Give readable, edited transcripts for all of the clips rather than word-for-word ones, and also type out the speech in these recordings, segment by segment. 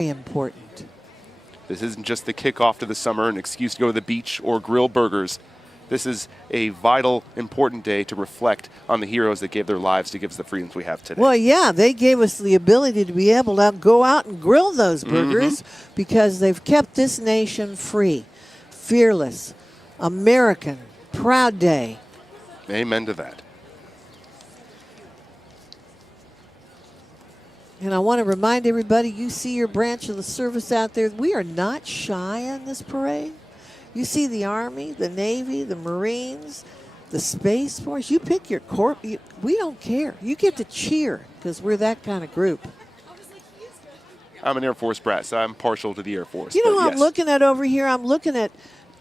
important. This isn't just the kickoff to the summer, an excuse to go to the beach or grill burgers. This is a vital, important day to reflect on the heroes that gave their lives to give us the freedoms we have today. Well, yeah, they gave us the ability to be able to go out and grill those burgers because they've kept this nation free, fearless, American, proud day. Amen to that. And I want to remind everybody, you see your branch of the service out there, we are not shy on this parade. You see the Army, the Navy, the Marines, the Space Force. You pick your corps. We don't care. You get to cheer because we're that kind of group. I'm an Air Force brat, so I'm partial to the Air Force. You know who I'm looking at over here? I'm looking at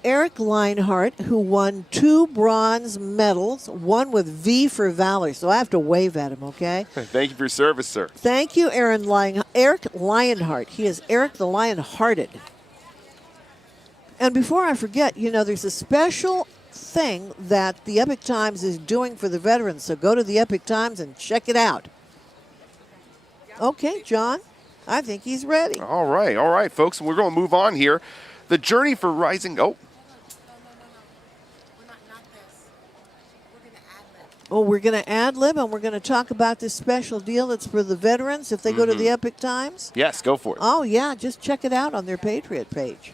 Eric Leinhart, who won 2 bronze medals, one with V for Valor. So I have to wave at him, okay? Thank you for your service, sir. Thank you, Eric Lionheart. He is Eric the Lion-Hearted. And before I forget, you know, there's a special thing that the Epic Times is doing for the veterans. So go to the Epic Times and check it out. Okay, John, I think he's ready. All right, folks. We're going to move on here. The journey for rising. Oh, we're going to ad-lib, and we're going to talk about this special deal that's for the veterans if they go to the Epic Times? Yes, go for it. Oh, yeah, just check it out on their Patriot page.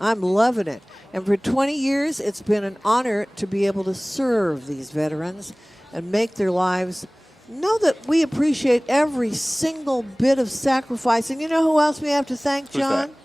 I'm loving it. And for 20 years, it's been an honor to be able to serve these veterans and make their lives know that we appreciate every single bit of sacrifice. And you know who else we have to thank, John? Who's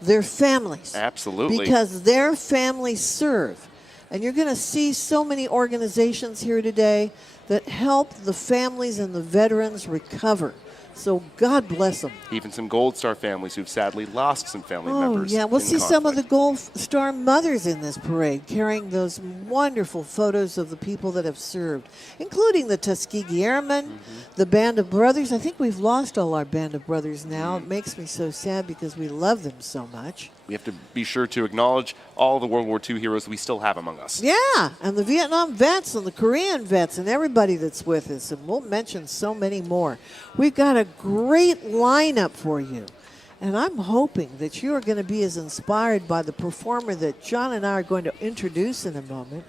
that? Their families. Absolutely. Because their families serve. And you're going to see so many organizations here today that help the families and the veterans recover. So God bless them. Even some Gold Star families who've sadly lost some family members. Oh, yeah. We'll see conflict. some of the Gold Star mothers in this parade carrying those wonderful photos of the people that have served, including the Tuskegee Airmen, the Band of Brothers. I think we've lost all our Band of Brothers now. It makes me so sad because we love them so much. We have to be sure to acknowledge all the World War II heroes we still have among us. Yeah, and the Vietnam vets and the Korean vets and everybody that's with us, and we'll mention so many more. We've got a great lineup for you, and I'm hoping that you are going to be as inspired by the performer that John and I are going to introduce in a moment,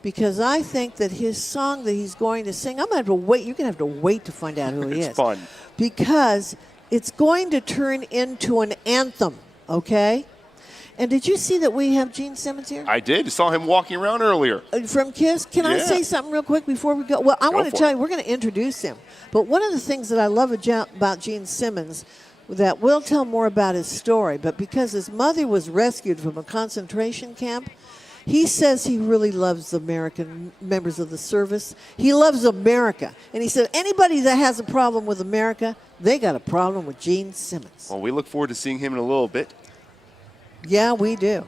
because I think that his song that he's going to sing, I'm going to have to wait. You're going to have to wait to find out who he is. It's fun. Because it's going to turn into an anthem, okay? And did you see that we have Gene Simmons here? I did. Saw him walking around earlier. From KISS. Can I say something real quick before we go? Well, I want to tell you, we're going to introduce him. But one of the things that I love about Gene Simmons, that we'll tell more about his story, but because his mother was rescued from a concentration camp, he says he really loves the American members of the service. He loves America. And he said anybody that has a problem with America, they got a problem with Gene Simmons. Well, we look forward to seeing him in a little bit. Yeah, we do.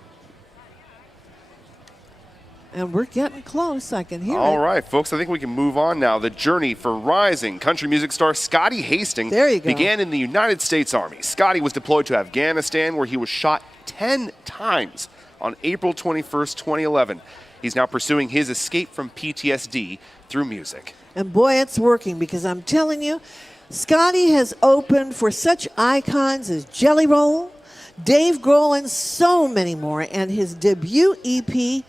And we're getting close. I can hear it. All right, folks, I think we can move on now. The journey for rising country music star Scotty Hastings began in the United States Army. Scotty was deployed to Afghanistan, where he was shot 10 times on April 21st, 2011. He's now pursuing his escape from PTSD through music. And boy, it's working, because I'm telling you, Scotty has opened for such icons as Jelly Roll, Dave Grohl, and so many more. And his debut EP,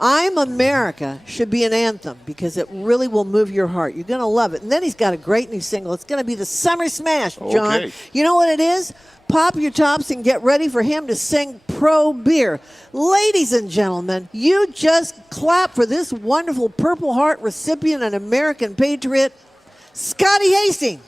I'm America, should be an anthem because it really will move your heart. You're going to love it. And then he's got a great new single. It's going to be the Summer Smash, John. Okay. You know what it is? Pop your tops and get ready for him to sing Pro Beer. Ladies and gentlemen, you just clap for this wonderful Purple Heart recipient and American patriot, Scotty Hastings.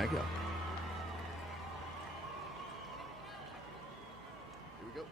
Thank you. Here we go.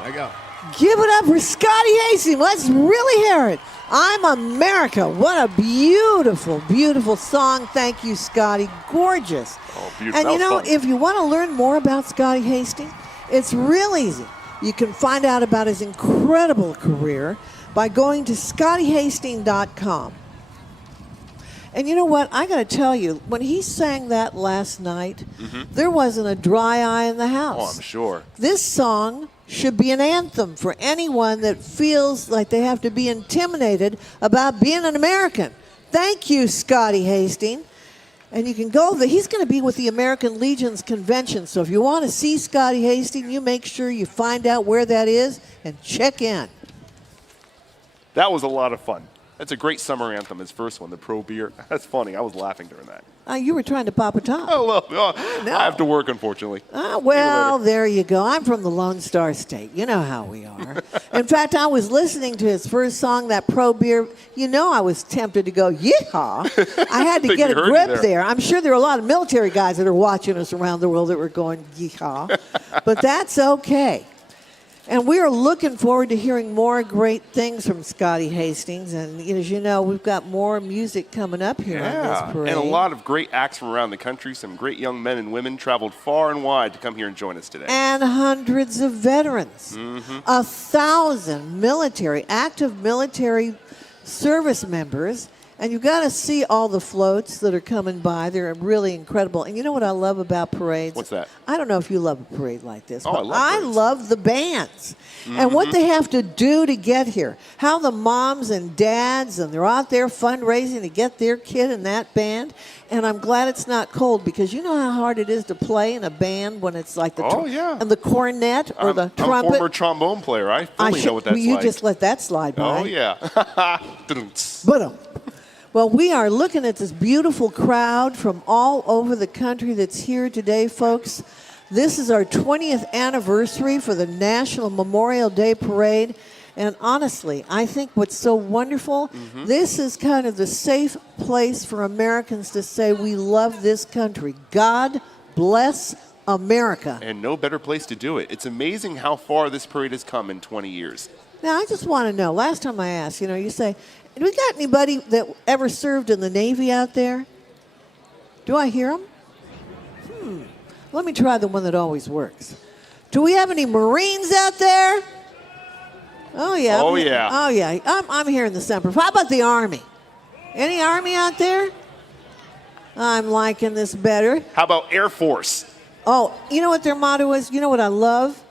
There you go. Give it up for Scotty Hastings. Let's really hear it. I'm America. What a beautiful, beautiful song. Thank you, Scotty. Gorgeous. Oh, beautiful. And you know, fun. if you want to learn more about Scotty Hastings, it's real easy. You can find out about his incredible career by going to scottyhastings.com. And you know what? I got to tell you, when he sang that last night, there wasn't a dry eye in the house. Oh, I'm sure. This song should be an anthem for anyone that feels like they have to be intimidated about being an American. Thank you, Scotty Hastings. And you can go there. He's going to be with the American Legion's convention. So if you want to see Scotty Hastings, you make sure you find out where that is and check in. That was a lot of fun. That's a great summer anthem, his first one, the Pro Beer. That's funny. I was laughing during that. You were trying to pop a top. Oh, well, I have to work, unfortunately. Well, there you go. I'm from the Lone Star State. You know how we are. In fact, I was listening to his first song, that Pro Beer. You know, I was tempted to go, yeehaw. I had to get a grip there. I'm sure there are a lot of military guys that are watching us around the world that were going, yeehaw. But that's okay. And we are looking forward to hearing more great things from Scotty Hastings. And as you know, we've got more music coming up here on this parade. And a lot of great acts from around the country. Some great young men and women traveled far and wide to come here and join us today. And hundreds of veterans. 1,000 active military service members. And you've got to see all the floats that are coming by. They're really incredible. And you know what I love about parades? What's that? I don't know if you love a parade like this, Oh, but I love the bands and what they have to do to get here. How the moms and dads, and they're out there fundraising to get their kid in that band. And I'm glad it's not cold, because you know how hard it is to play in a band when it's like the and the cornet or the trumpet. I'm a former trombone player. I fully know what that's like. You just let that slide by. Oh, yeah. Well, we are looking at this beautiful crowd from all over the country that's here today, folks. This is our 20th anniversary for the National Memorial Day Parade. And honestly, I think what's so wonderful, this is kind of the safe place for Americans to say we love this country. God bless America. And no better place to do it. It's amazing how far this parade has come in 20 years. Now, I just want to know, last time I asked, you say, do we got anybody that ever served in the Navy out there? Do I hear them? Let me try the one that always works. Do we have any Marines out there? Oh, yeah. Oh, yeah. Oh, yeah. I'm hearing the Semper. How about the Army? Any Army out there? I'm liking this better. How about Air Force? Oh, you know what their motto is? You know what I love?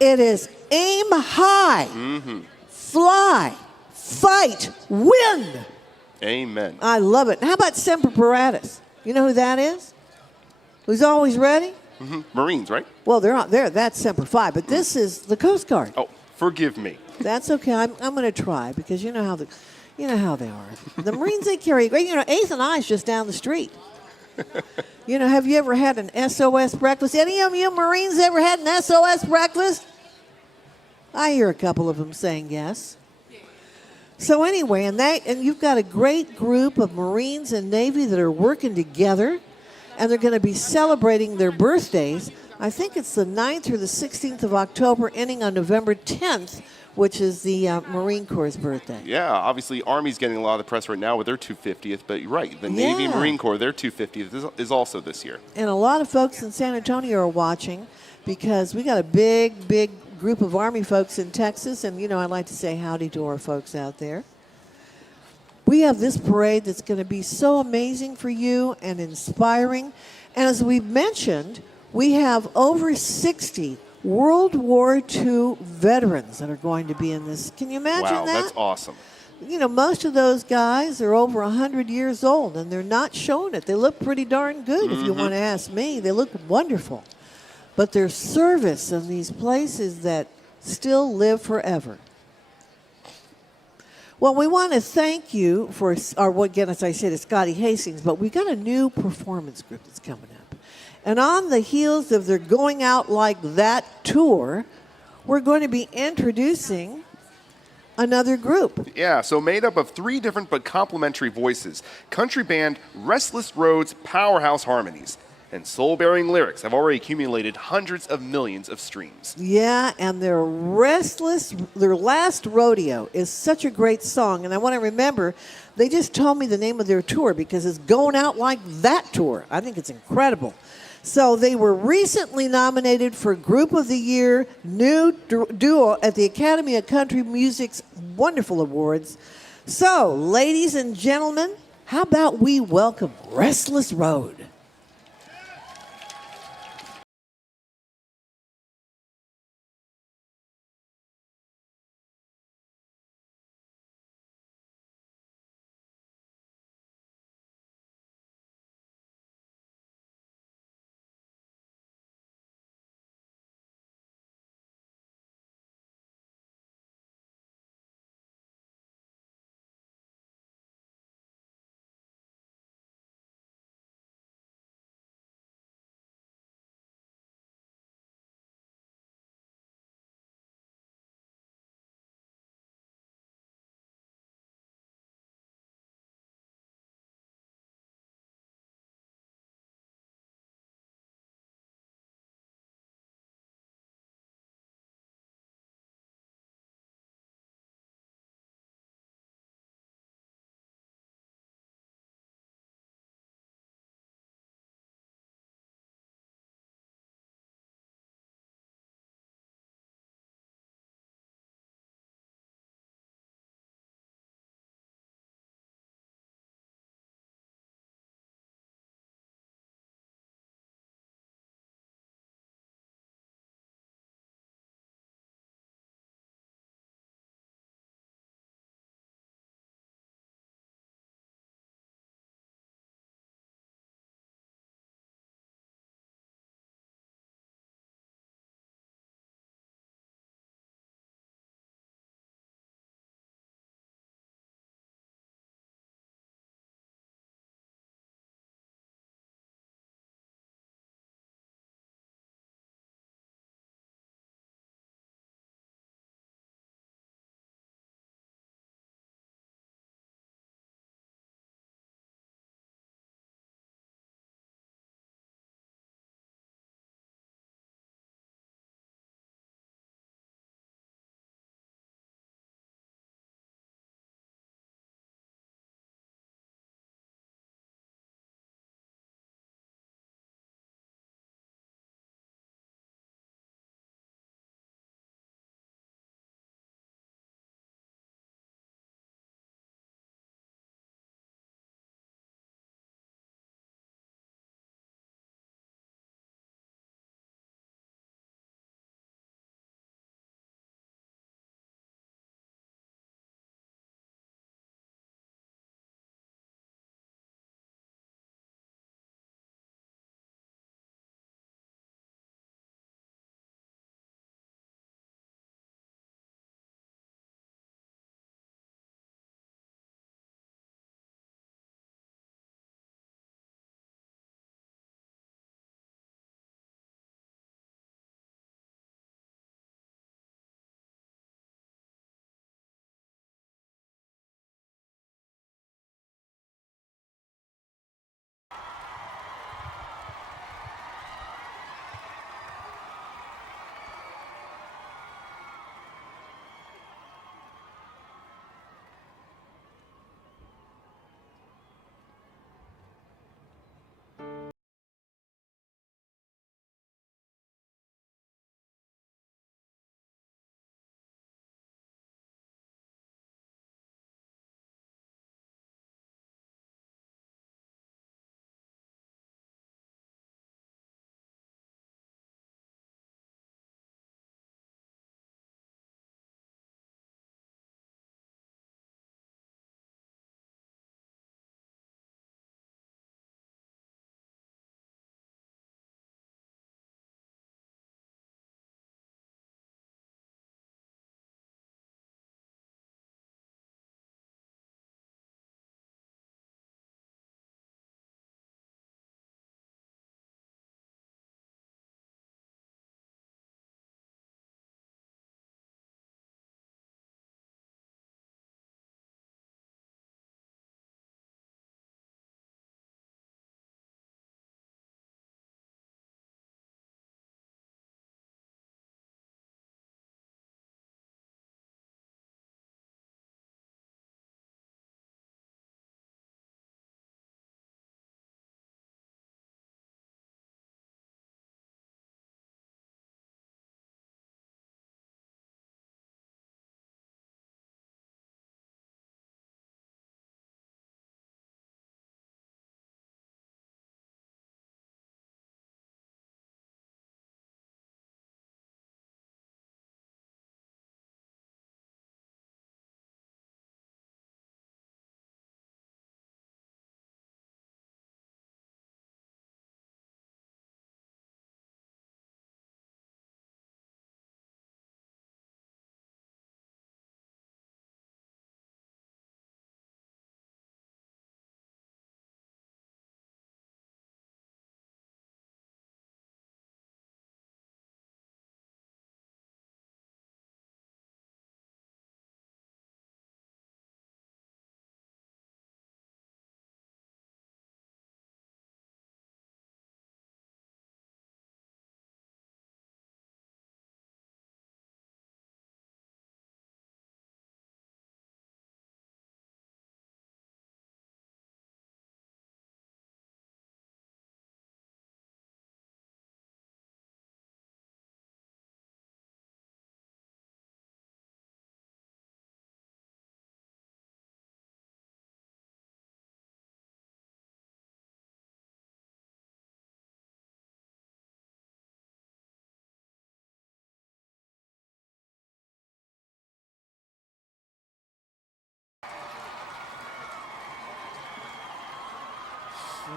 It is aim high, fly, fight, win. Amen. I love it. How about Semper Paratus? You know who that is? Who's always ready? Marines, right? Well, they're not there. That's Semper Fi, but this is the Coast Guard. Oh, forgive me. That's okay. I'm going to try because you know how they are. The Marines, they carry. You know, 8th and I is just down the street. You know, have you ever had an SOS breakfast? Any of you Marines ever had an SOS breakfast? I hear a couple of them saying yes. So anyway, and you've got a great group of Marines and Navy that are working together, and they're going to be celebrating their birthdays. I think it's the 9th or the 16th of October, ending on November 10th, which is the Marine Corps' birthday. Yeah, obviously Army's getting a lot of the press right now with their 250th, but you're right. The Navy and Marine Corps, their 250th is also this year. And a lot of folks in San Antonio are watching because we got a big, big group of Army folks in Texas, and, you know, I'd like to say howdy to our folks out there. We have this parade that's going to be so amazing for you and inspiring. And as we've mentioned, we have over 60 World War II veterans that are going to be in this. Can you imagine that? Wow, that's awesome. You know, most of those guys are over 100 years old, and they're not showing it. They look pretty darn good, if you want to ask me. They look wonderful. But their service in these places that still live forever. Well, we want to thank you for, or again, as I said, it's Scotty Hastings, but we got a new performance group that's coming up. And on the heels of their Going Out Like That tour, we're going to be introducing another group. Yeah, so made up of 3 different but complementary voices. Country band Restless Road's powerhouse harmonies and soul-bearing lyrics have already accumulated hundreds of millions of streams. Yeah, and their last rodeo is such a great song. And I want to remember, they just told me the name of their tour because it's Going Out Like That tour. I think it's incredible. So they were recently nominated for Group of the Year New Duo at the Academy of Country Music's wonderful awards. So, ladies and gentlemen, how about we welcome Restless Road?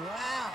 Wow.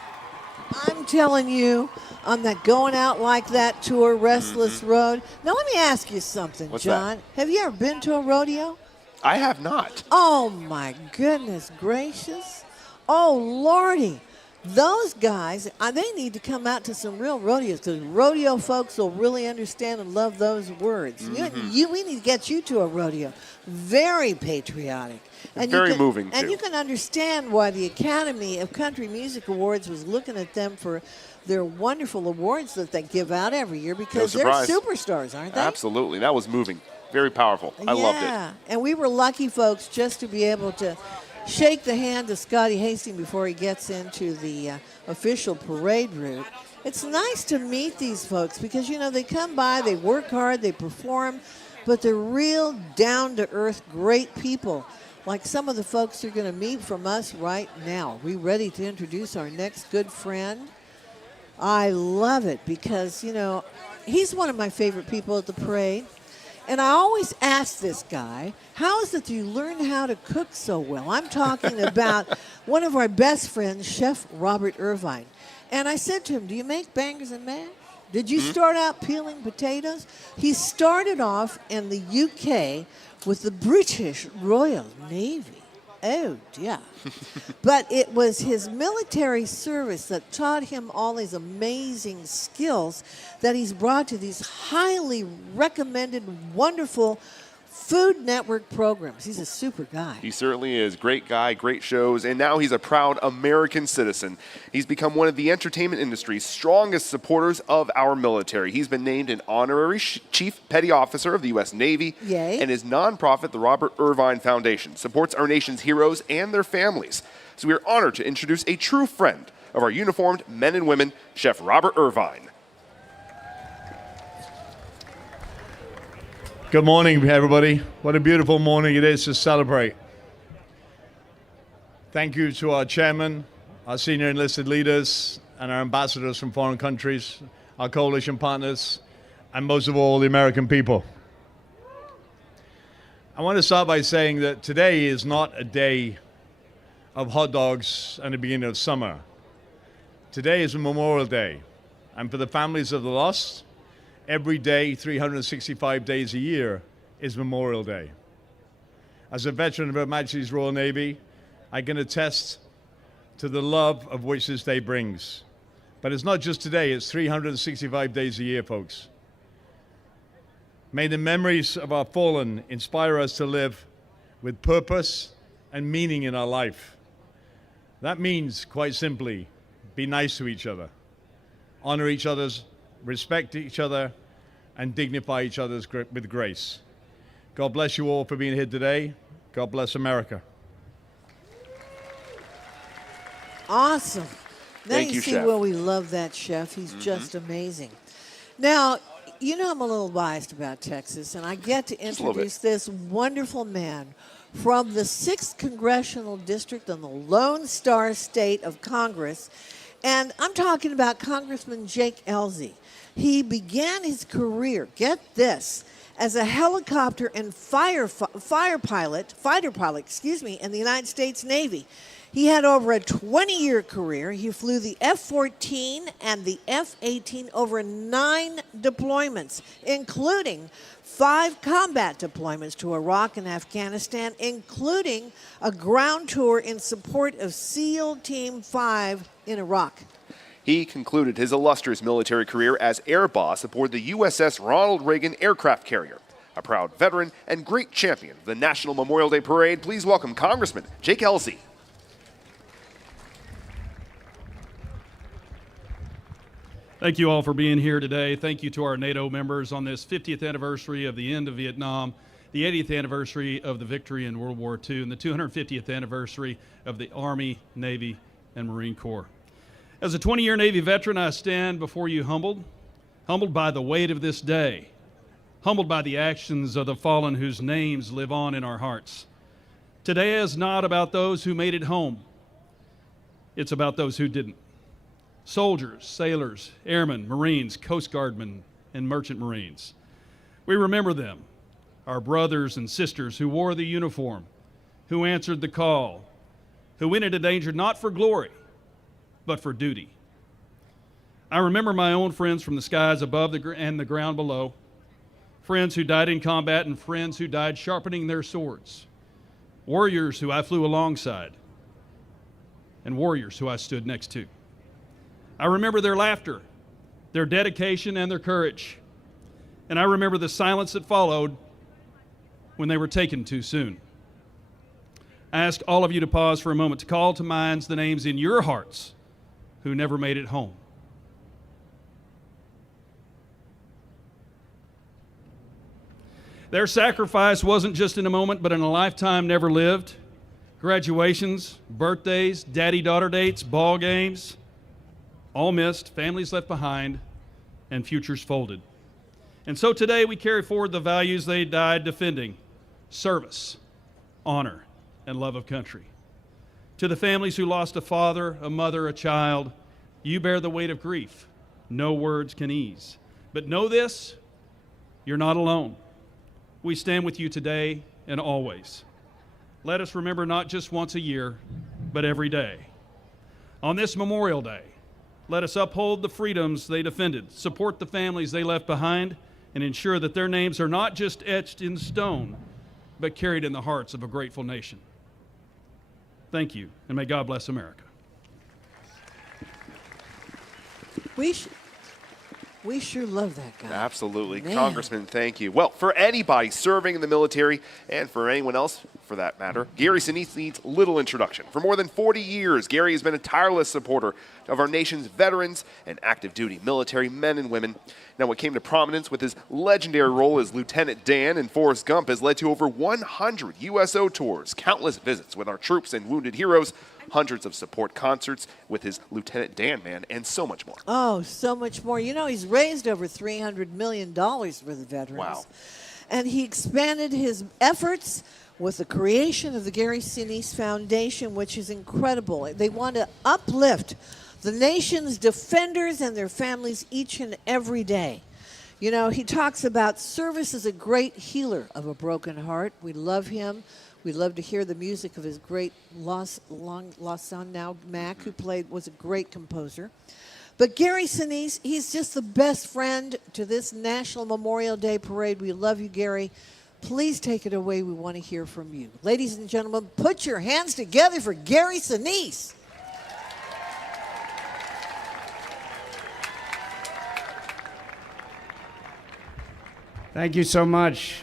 I'm telling you, on that Going Out Like That tour, Restless Road. Now, let me ask you something, What's John. that? Have you ever been to a rodeo? I have not. Oh, my goodness gracious. Oh, Lordy. Those guys, they need to come out to some real rodeos because rodeo folks will really understand and love those words. We need to get you to a rodeo. Very patriotic. And very moving, And too. you can understand why the Academy of Country Music Awards was looking at them for their wonderful awards that they give out every year because they're superstars, aren't they? Absolutely. That was moving. Very powerful. I loved it. Yeah, and we were lucky, folks, just to be able to shake the hand of Scotty Hastings before he gets into the official parade route. It's nice to meet these folks because, you know, they come by, they work hard, they perform, but they're real down-to-earth, great people, like some of the folks you're going to meet from us right now. Are we ready to introduce our next good friend? I love it because, you know, he's one of my favorite people at the parade. And I always ask this guy, how is it that you learn how to cook so well? I'm talking about one of our best friends, Chef Robert Irvine. And I said to him, do you make bangers and mash? Did you start out peeling potatoes? He started off in the UK with the British Royal Navy. Oh, dear. But it was his military service that taught him all these amazing skills that he's brought to these highly recommended, wonderful Food Network programs. He's a super guy. He certainly is. Great guy, great shows, and now he's a proud American citizen. He's become one of the entertainment industry's strongest supporters of our military. He's been named an honorary Chief Petty Officer of the U.S. Navy. Yay. And his nonprofit, the Robert Irvine Foundation, supports our nation's heroes and their families. So we are honored to introduce a true friend of our uniformed men and women, Chef Robert Irvine. Good morning, everybody. What a beautiful morning it is to celebrate. Thank you to our chairman, our senior enlisted leaders, and our ambassadors from foreign countries, our coalition partners, and most of all, the American people. I want to start by saying that today is not a day of hot dogs and the beginning of summer. Today is a Memorial Day, and for the families of the lost, every day, 365 days a year, is Memorial Day. As a veteran of Her Majesty's Royal Navy, I can attest to the love of which this day brings. But it's not just today, it's 365 days a year, folks. May the memories of our fallen inspire us to live with purpose and meaning in our life. That means, quite simply, be nice to each other, honor each other's, respect each other, and dignify each other with grace. God bless you all for being here today. God bless America. Awesome. Now Thank you you, see Chef. where we love that chef. He's just amazing. Now, you know I'm a little biased about Texas, and I get to Just a little bit. introduce this wonderful man from the 6th Congressional District in the Lone Star State of Congress. And I'm talking about Congressman Jake Ellzey. He began his career, get this, as a helicopter and fighter pilot, in the United States Navy. He had over a 20-year career. He flew the F-14 and the F-18 over 9 deployments, including 5 combat deployments to Iraq and Afghanistan, including a ground tour in support of SEAL Team 5 in Iraq. He concluded his illustrious military career as air boss aboard the USS Ronald Reagan aircraft carrier. A proud veteran and great champion of the National Memorial Day Parade, please welcome Congressman Jake Ellzey. Thank you all for being here today. Thank you to our NATO members on this 50th anniversary of the end of Vietnam, the 80th anniversary of the victory in World War II, and the 250th anniversary of the Army, Navy, and Marine Corps. As a 20-year Navy veteran, I stand before you humbled by the weight of this day, humbled by the actions of the fallen whose names live on in our hearts. Today is not about those who made it home. It's about those who didn't. Soldiers, sailors, airmen, Marines, Coast Guardmen, and Merchant Marines. We remember them, our brothers and sisters who wore the uniform, who answered the call, who went into danger not for glory, but for duty. I remember my own friends from the skies above and the ground below, friends who died in combat and friends who died sharpening their swords, warriors who I flew alongside, and warriors who I stood next to. I remember their laughter, their dedication, and their courage. And I remember the silence that followed when they were taken too soon. I ask all of you to pause for a moment to call to mind the names in your hearts who never made it home. Their sacrifice wasn't just in a moment, but in a lifetime never lived. Graduations, birthdays, daddy-daughter dates, ball games, all missed, families left behind, and futures folded. And so today we carry forward the values they died defending: service, honor, and love of country. To the families who lost a father, a mother, a child, you bear the weight of grief no words can ease. But know this, you're not alone. We stand with you today and always. Let us remember not just once a year, but every day. On this Memorial Day, let us uphold the freedoms they defended, support the families they left behind, and ensure that their names are not just etched in stone, but carried in the hearts of a grateful nation. Thank you, and may God bless America. We sure love that guy. Absolutely. Man. Congressman, thank you. Well, for anybody serving in the military, and for anyone else for that matter, Gary Sinise needs little introduction. For more than 40 years, Gary has been a tireless supporter of our nation's veterans and active duty military men and women. Now, what came to prominence with his legendary role as Lieutenant Dan in Forrest Gump has led to over 100 USO tours, countless visits with our troops and wounded heroes, hundreds of support concerts with his Lieutenant Dan man, and so much more. Oh, so much more. You know, he's raised over $300 million for the veterans. Wow. And he expanded his efforts with the creation of the Gary Sinise Foundation, which is incredible. They want to uplift the nation's defenders and their families each and every day. You know, he talks about service as a great healer of a broken heart. We love him. We love to hear the music of his great lost son now, Mac, who was a great composer. But Gary Sinise, he's just the best friend to this National Memorial Day Parade. We love you, Gary. Please take it away. We want to hear from you. Ladies and gentlemen, put your hands together for Gary Sinise. Thank you so much.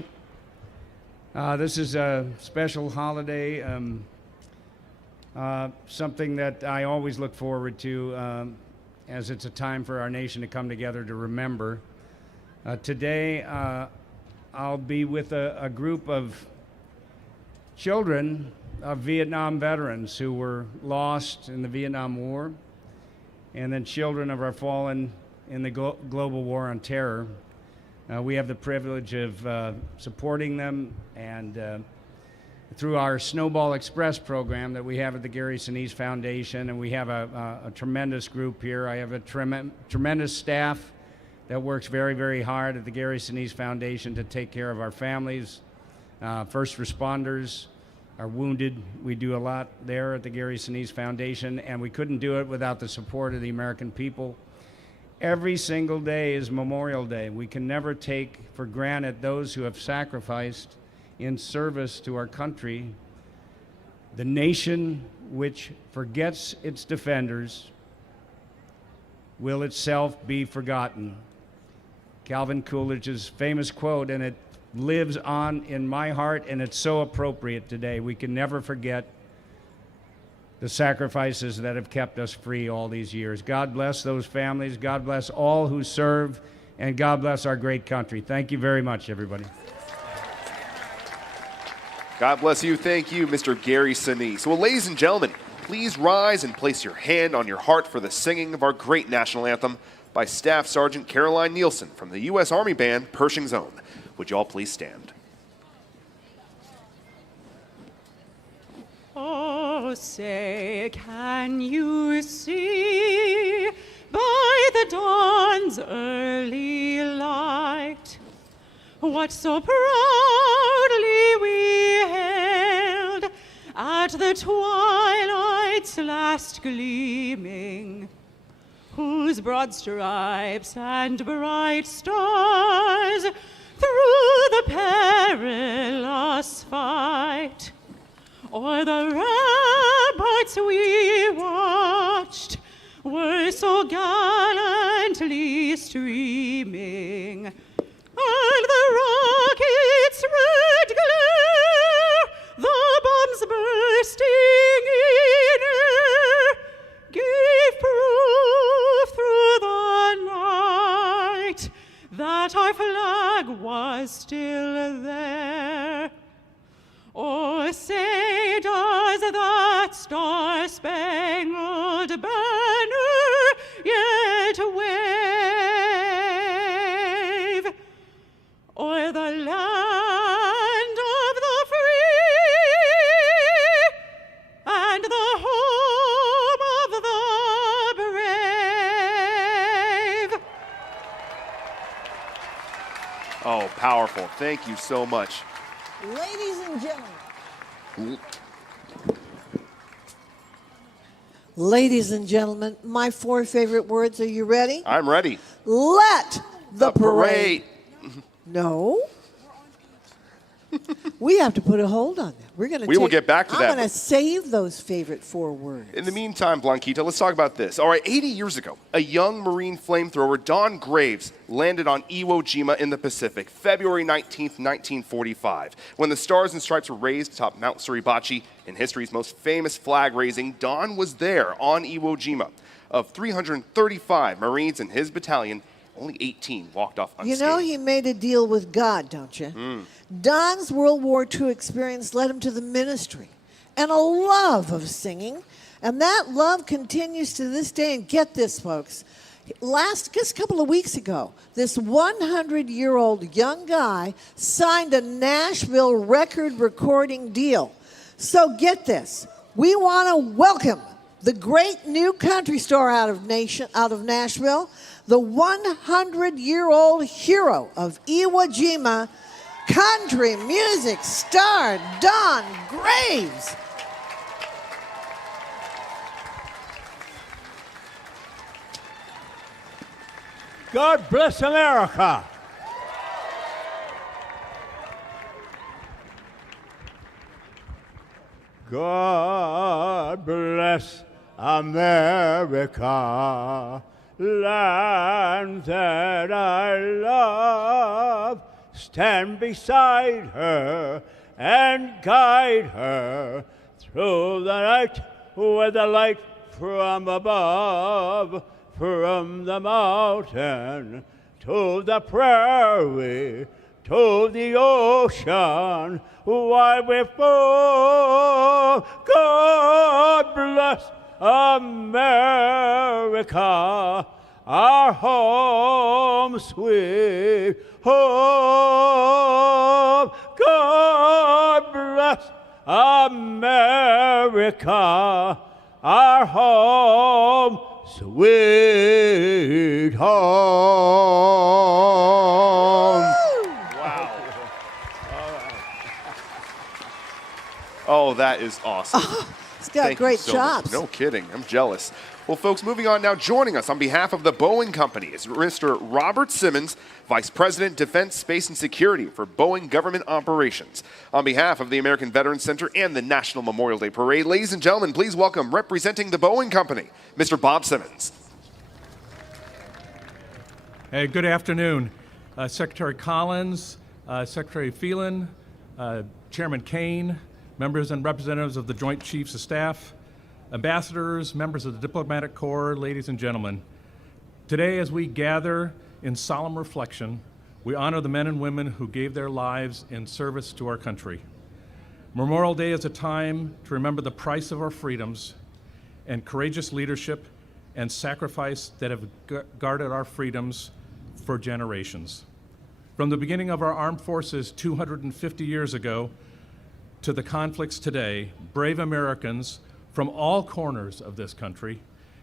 This is a special holiday, something that I always look forward to, as it's a time for our nation to come together to remember. Today, I'll be with a group of children of Vietnam veterans who were lost in the Vietnam War, and then children of our fallen in the global war on terror. We have the privilege of supporting them, and through our Snowball Express program that we have at the Gary Sinise Foundation, and we have a tremendous group here. I have a tremendous staff that works very, very hard at the Gary Sinise Foundation to take care of our families, first responders, our wounded. We do a lot there at the Gary Sinise Foundation, and we couldn't do it without the support of the American people. Every single day is Memorial Day. We can never take for granted those who have sacrificed in service to our country. The nation which forgets its defenders will itself be forgotten. Calvin Coolidge's famous quote, and it lives on in my heart, and it's so appropriate today. We can never forget the sacrifices that have kept us free all these years. God bless those families. God bless all who serve, and God bless our great country. Thank you very much, everybody. God bless you. Thank you, Mr. Gary Sinise. Well, ladies and gentlemen, please rise and place your hand on your heart for the singing of our great national anthem by Staff Sergeant Caroline Nielsen from the U.S. Army Band, Pershing's Own. Would you all please stand? Oh, say, can you see by the dawn's early light what so proudly we hailed at the twilight's night's last gleaming, whose broad stripes and bright stars through the perilous fight o'er the ramparts we watched were so gallantly streaming, and the rockets' red glare, the bombs bursting in air, gave proof through the night that our flag was still there. Oh, say does that star-spangled banner yet wave o'er the land of the free and the home of the brave? Oh, powerful. Thank you so much. Ladies and gentlemen. Ladies and gentlemen, my 4 favorite words. Are you ready? I'm ready. Let the parade. No. We have to put a hold on that. We will get back to that. I'm going to save those favorite 4 words. In the meantime, Blanquita, let's talk about this. All right, 80 years ago, a young Marine flamethrower, Don Graves, landed on Iwo Jima in the Pacific, February 19th, 1945. When the Stars and Stripes were raised atop Mount Suribachi, in history's most famous flag raising, Don was there on Iwo Jima. Of 335 Marines in his battalion, only 18 walked off unscathed. You know, he made a deal with God, don't you? Don's World War II experience led him to the ministry and a love of singing. And that love continues to this day. And get this, folks. Just a couple of weeks ago, this 100-year-old young guy signed a Nashville record recording deal. So get this. We want to welcome the great new country star out of Nashville, the 100-year-old hero of Iwo Jima, country music star Don Graves. God bless America. God bless America, land that I love. Stand beside her and guide her through the night with the light from above, from the mountain to the prairie, to the ocean, while we fall. God bless America, our home sweet home. God bless America, our home sweet home. Wow. Oh, that is awesome. He's got Thank great you so chops. much. No kidding. I'm jealous. Well, folks, moving on now, joining us on behalf of the Boeing Company is Mr. Robert Simmons, Vice President, Defense, Space, and Security for Boeing Government Operations. On behalf of the American Veterans Center and the National Memorial Day Parade, ladies and gentlemen, please welcome, representing the Boeing Company, Mr. Bob Simmons. Hey, good afternoon. Secretary Collins, Secretary Phelan, Chairman Kane, members and representatives of the Joint Chiefs of Staff, ambassadors, members of the Diplomatic Corps, ladies and gentlemen. Today, as we gather in solemn reflection, we honor the men and women who gave their lives in service to our country. Memorial Day is a time to remember the price of our freedoms and courageous leadership and sacrifice that have guarded our freedoms for generations. From the beginning of our armed forces 250 years ago to the conflicts today, brave Americans from all corners of this country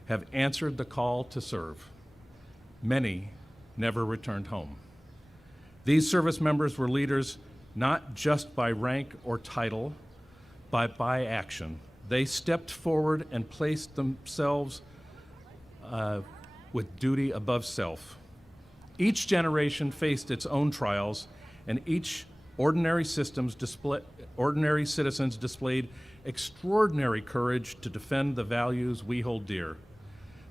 have answered the call to serve. Many never returned home. These service members were leaders not just by rank or title, but by action, They stepped forward and placed themselves with duty above self. Each generation faced its own trials, and each ordinary citizens displayed extraordinary courage to defend the values we hold dear.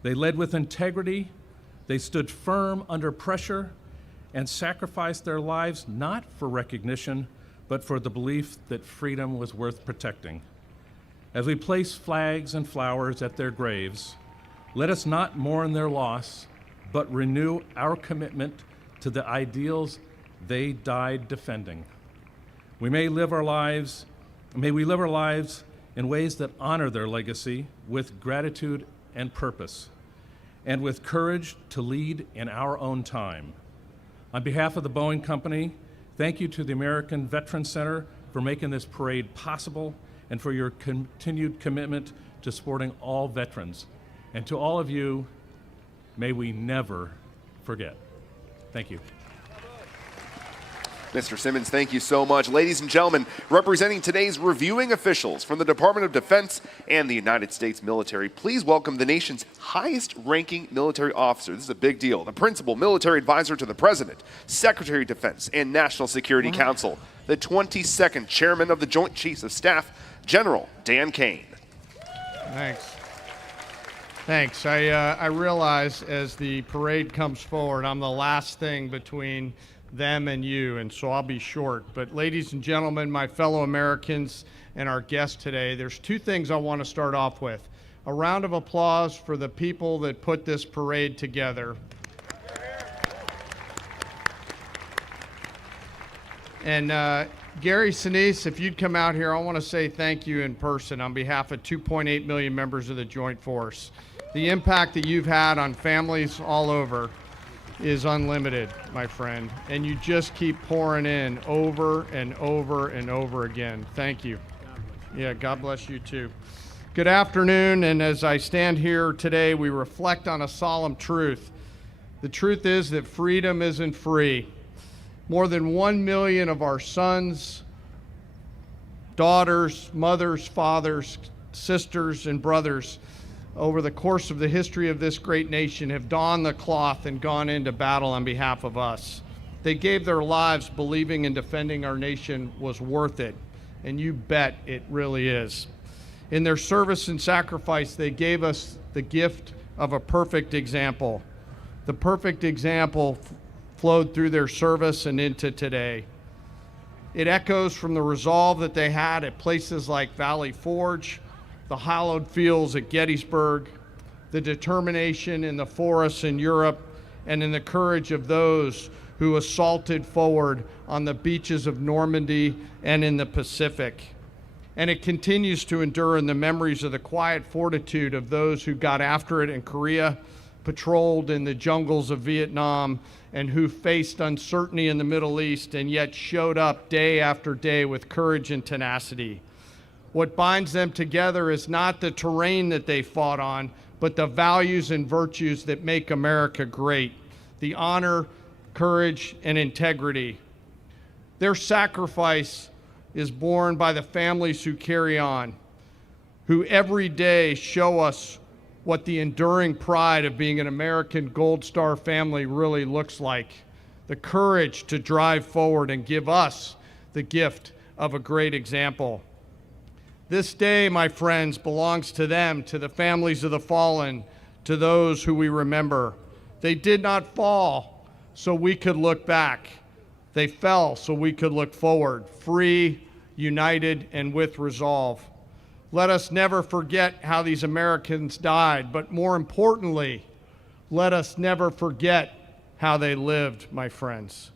They led with integrity, they stood firm under pressure, and sacrificed their lives not for recognition, but for the belief that freedom was worth protecting. As we place flags and flowers at their graves, let us not mourn their loss, but renew our commitment to the ideals they died defending. May we live our lives in ways that honor their legacy with gratitude and purpose, and with courage to lead in our own time. On behalf of the Boeing Company, thank you to the American Veterans Center for making this parade possible and for your continued commitment to supporting all veterans. And to all of you, may we never forget. Thank you. Mr. Simmons, thank you so much. Ladies and gentlemen, representing today's reviewing officials from the Department of Defense and the United States military, please welcome the nation's highest-ranking military officer. This is a big deal. The principal military advisor to the President, Secretary of Defense, and National Security Council, the 22nd Chairman of the Joint Chiefs of Staff, General Dan Kane. Thanks. I realize as the parade comes forward, I'm the last thing between them and you, and so I'll be short. But ladies and gentlemen, my fellow Americans and our guests today, there's two things I want to start off with. A round of applause for the people that put this parade together. And Gary Sinise, if you'd come out here, I want to say thank you in person on behalf of 2.8 million members of the Joint Force. The impact that you've had on families all over is unlimited, my friend, and you just keep pouring in over and over and over again. Thank you. Yeah, God bless you too. Good afternoon, and as I stand here today, we reflect on a solemn truth. The truth is that freedom isn't free. More than 1 million of our sons, daughters, mothers, fathers, sisters, and brothers over the course of the history of this great nation have donned the cloth and gone into battle on behalf of us. They gave their lives believing in defending our nation was worth it, and you bet it really is. In their service and sacrifice, they gave us the gift of a perfect example. The perfect example flowed through their service and into today. It echoes from the resolve that they had at places like Valley Forge, the hallowed fields at Gettysburg, the determination in the forests in Europe, and in the courage of those who assaulted forward on the beaches of Normandy and in the Pacific. And it continues to endure in the memories of the quiet fortitude of those who got after it in Korea, patrolled in the jungles of Vietnam, and who faced uncertainty in the Middle East and yet showed up day after day with courage and tenacity. What binds them together is not the terrain that they fought on, but the values and virtues that make America great, the honor, courage, and integrity. Their sacrifice is borne by the families who carry on, who every day show us what the enduring pride of being an American Gold Star family really looks like, the courage to drive forward and give us the gift of a great example. This day, my friends, belongs to them, to the families of the fallen, to those who we remember. They did not fall so we could look back. They fell so we could look forward, free, united, and with resolve. Let us never forget how these Americans died, but more importantly, let us never forget how they lived, my friends.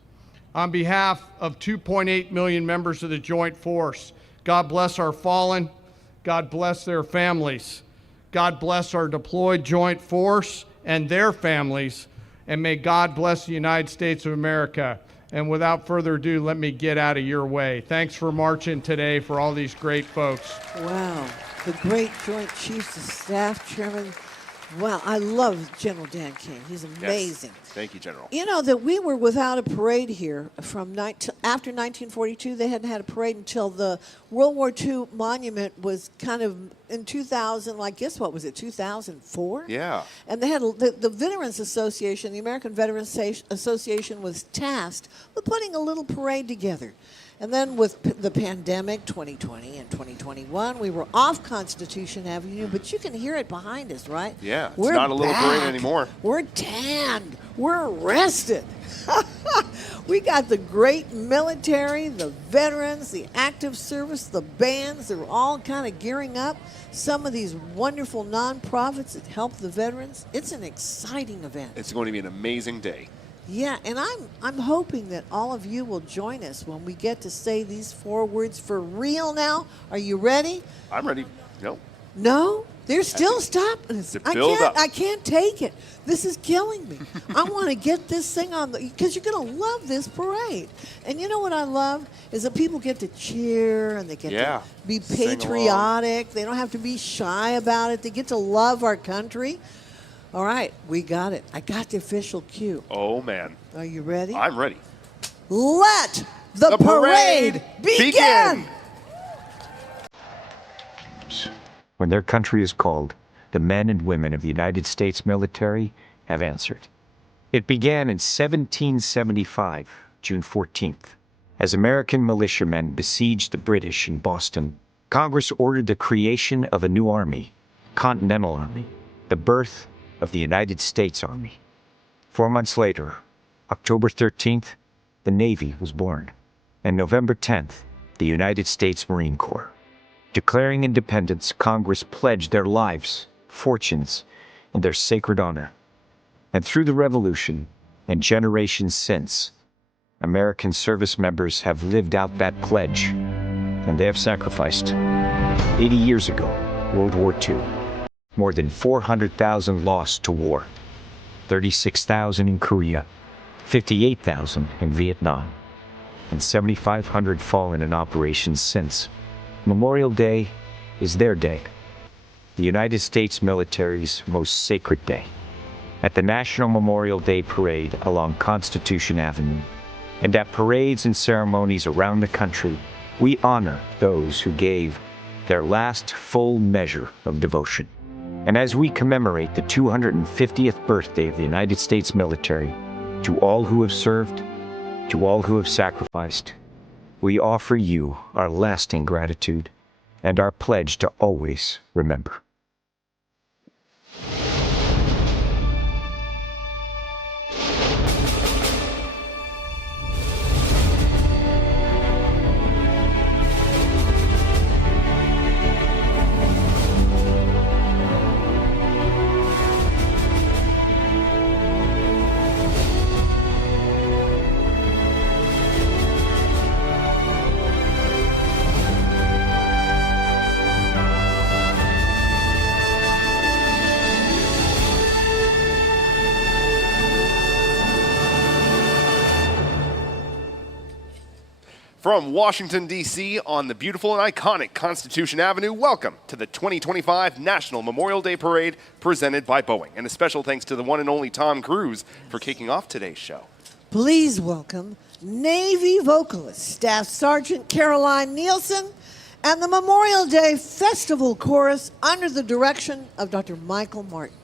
On behalf of 2.8 million members of the Joint Force, God bless our fallen, God bless their families, God bless our deployed Joint Force and their families, and may God bless the United States of America. And without further ado, let me get out of your way. Thanks for marching today for all these great folks. Wow. The great Joint Chiefs of Staff, Chairman Wow, I love General Dan King. He's amazing. Yes. Thank you, General. You know that we were without a parade here after 1942. They hadn't had a parade until the World War II monument was kind of in 2000. I guess what was it, 2004? Yeah. And they had the Veterans Association, the American Veterans Association, was tasked with putting a little parade together. And then with the pandemic, 2020 and 2021, we were off Constitution Avenue, but you can hear it behind us, right? Yeah, it's We're not a little back. parade anymore. We're tanned. We're rested. We got the great military, the veterans, the active service, the bands. They're all kind of gearing up. Some of these wonderful nonprofits that help the veterans. It's an exciting event. It's going to be an amazing day. Yeah, and I'm hoping that all of you will join us when we get to say these 4 words for real now. Are you ready? I'm ready. No. No? They're still stopping us. I can't take it. This is killing me. I want to get this thing on because you're going to love this parade. And you know what I love is that people get to cheer and they get to be patriotic. They don't have to be shy about it. They get to love our country. All right, we got it. I got the official cue. Oh, man. Are you ready? I'm ready. Let the parade begin! When their country is called, the men and women of the United States military have answered. It began in 1775, June 14th. As American militiamen besieged the British in Boston, Congress ordered the creation of a new army, Continental Army, the birth of the United States Army. 4 months later, October 13th, the Navy was born, and November 10th, the United States Marine Corps. Declaring independence, Congress pledged their lives, fortunes, and their sacred honor. And through the Revolution, and generations since, American service members have lived out that pledge, and they have sacrificed. 80 years ago, World War II. More than 400,000 lost to war, 36,000 in Korea, 58,000 in Vietnam, and 7,500 fallen in operations since. Memorial Day is their day, the United States military's most sacred day. At the National Memorial Day Parade along Constitution Avenue, and at parades and ceremonies around the country, we honor those who gave their last full measure of devotion. And as we commemorate the 250th birthday of the United States military, to all who have served, to all who have sacrificed, we offer you our lasting gratitude and our pledge to always remember. From Washington, D.C. on the beautiful and iconic Constitution Avenue, welcome to the 2025 National Memorial Day Parade presented by Boeing. And a special thanks to the one and only Tom Cruise for kicking off today's show. Please welcome Navy vocalist, Staff Sergeant Caroline Nielsen, and the Memorial Day Festival Chorus under the direction of Dr. Michael Martin.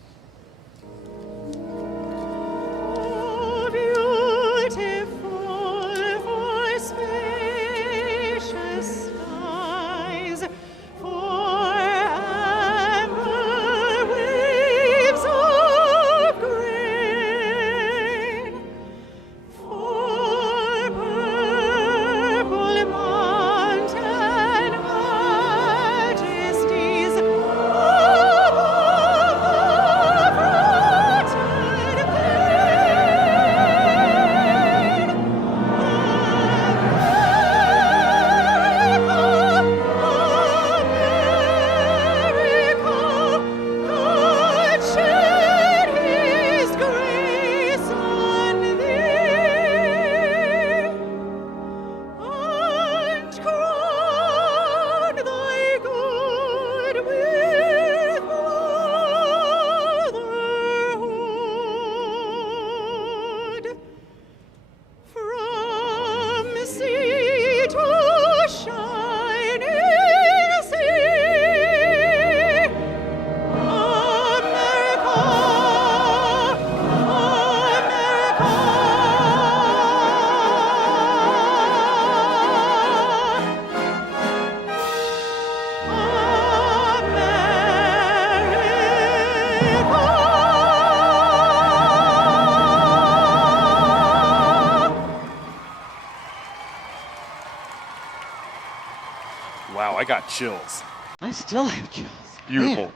Majesties above Wow, I got chills. I still have chills. Beautiful. Man.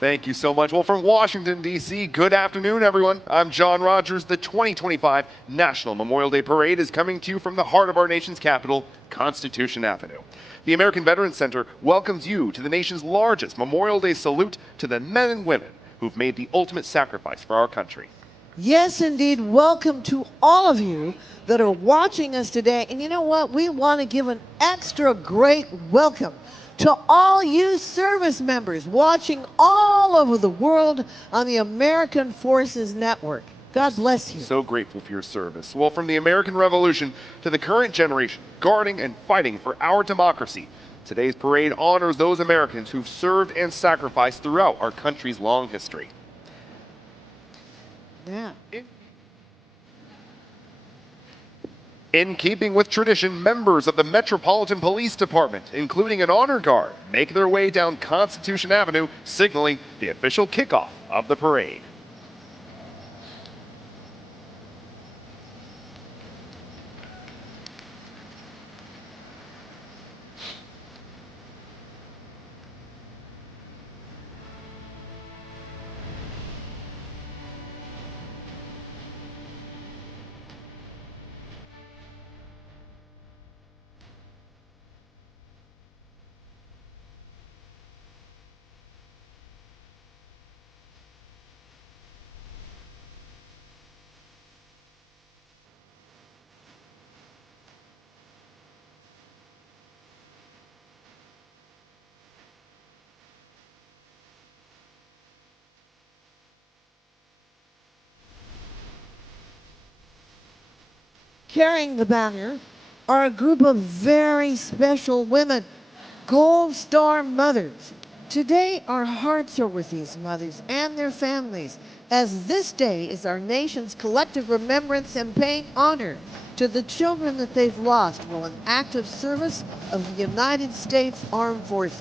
Thank you so much. Well, from Washington, D.C., good afternoon, everyone. I'm John Rogers. The 2025 National Memorial Day Parade is coming to you from the heart of our nation's capital, Constitution Avenue. The American Veterans Center welcomes you to the nation's largest Memorial Day salute to the men and women who've made the ultimate sacrifice for our country. Yes, indeed. Welcome to all of you that are watching us today. And you know what? We want to give an extra great welcome to all you service members watching all over the world on the American Forces Network. God bless you. So grateful for your service. Well, from the American Revolution to the current generation, guarding and fighting for our democracy, today's parade honors those Americans who've served and sacrificed throughout our country's long history. Yeah. In keeping with tradition, members of the Metropolitan Police Department, including an honor guard, make their way down Constitution Avenue, signaling the official kickoff of the parade. Carrying the banner are a group of very special women, Gold Star mothers. Today, our hearts are with these mothers and their families, as this day is our nation's collective remembrance and paying honor to the children that they've lost while in active service of the United States Armed Forces.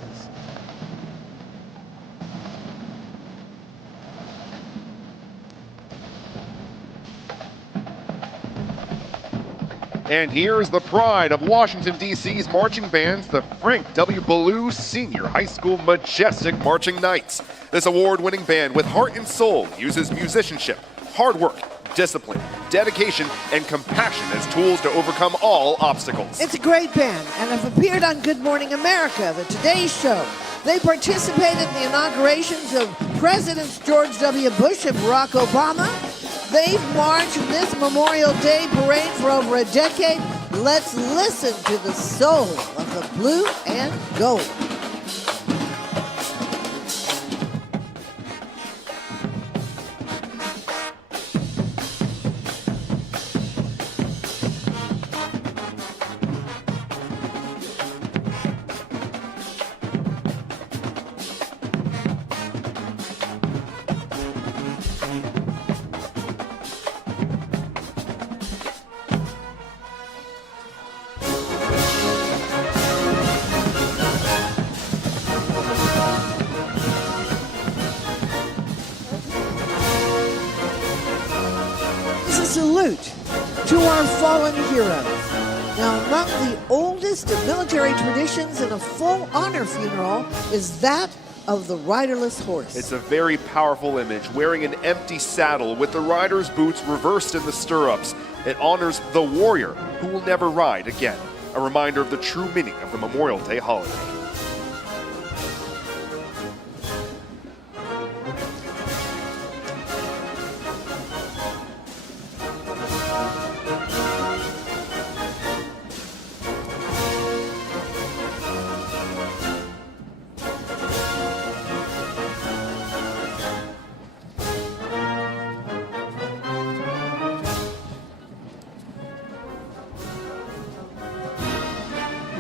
And here's the pride of Washington, D.C.'s marching bands, the Frank W. Ballou Senior High School Majestic Marching Knights. This award-winning band with heart and soul uses musicianship, hard work, discipline, dedication, and compassion as tools to overcome all obstacles. It's a great band and have appeared on Good Morning America, the Today Show. They participated in the inaugurations of Presidents George W. Bush and Barack Obama. They've marched this Memorial Day parade for over a decade. Let's listen to the soul of the blue and gold. Salute to our fallen heroes. Now, among the oldest of military traditions in a full honor funeral is that of the riderless horse. It's a very powerful image, wearing an empty saddle with the rider's boots reversed in the stirrups. It honors the warrior who will never ride again, a reminder of the true meaning of the Memorial Day holiday.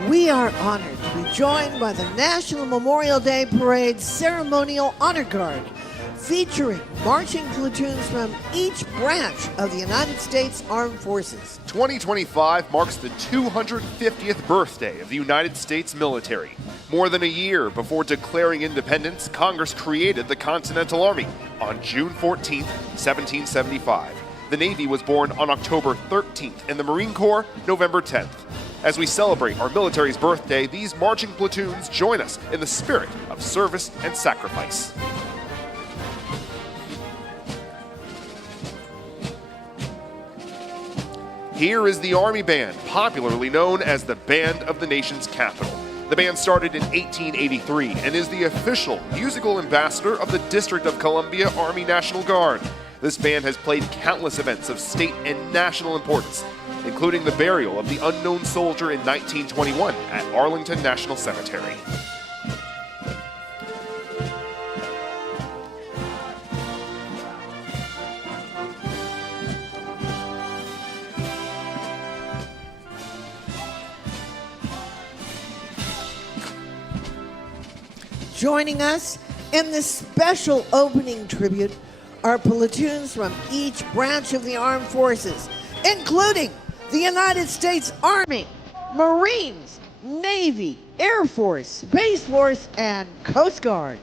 We are honored to be joined by the National Memorial Day Parade Ceremonial Honor Guard, featuring marching platoons from each branch of the United States Armed Forces. 2025 marks the 250th birthday of the United States military. More than a year before declaring independence, Congress created the Continental Army on June 14, 1775. The Navy was born on October 13th, and the Marine Corps, November 10th. As we celebrate our military's birthday, these marching platoons join us in the spirit of service and sacrifice. Here is the Army Band, popularly known as the Band of the Nation's Capital. The band started in 1883 and is the official musical ambassador of the District of Columbia Army National Guard. This band has played countless events of state and national importance, including the burial of the unknown soldier in 1921 at Arlington National Cemetery. Joining us in this special opening tribute are platoons from each branch of the armed forces, including the United States Army, Marines, Navy, Air Force, Space Force, and Coast Guard.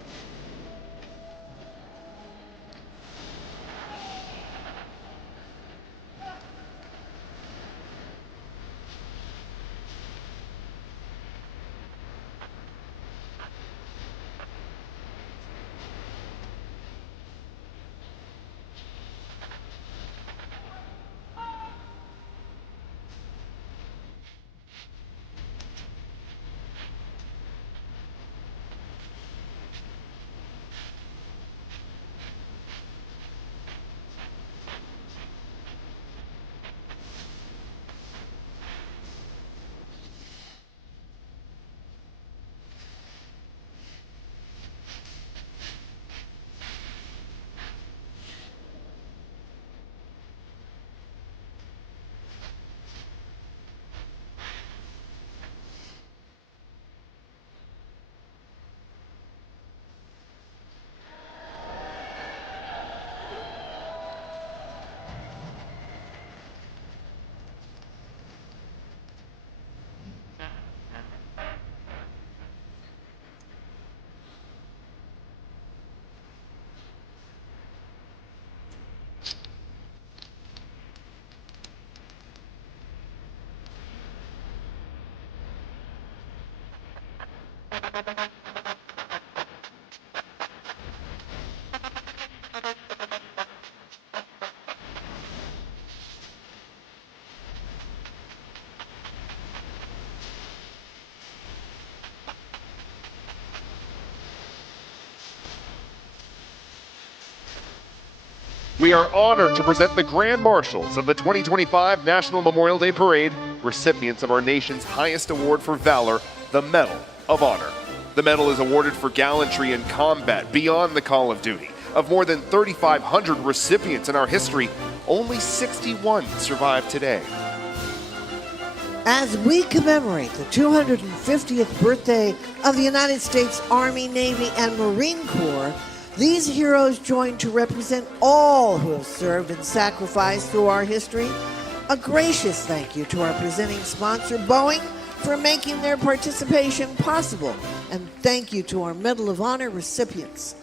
We are honored to present the Grand Marshals of the 2025 National Memorial Day Parade, recipients of our nation's highest award for valor, the Medal of Honor. The medal is awarded for gallantry in combat beyond the call of duty. Of more than 3,500 recipients in our history, only 61 survive today. As we commemorate the 250th birthday of the United States Army, Navy, and Marine Corps, these heroes join to represent all who have served and sacrificed through our history. A gracious thank you to our presenting sponsor, Boeing, for making their participation possible. And thank you to our Medal of Honor recipients.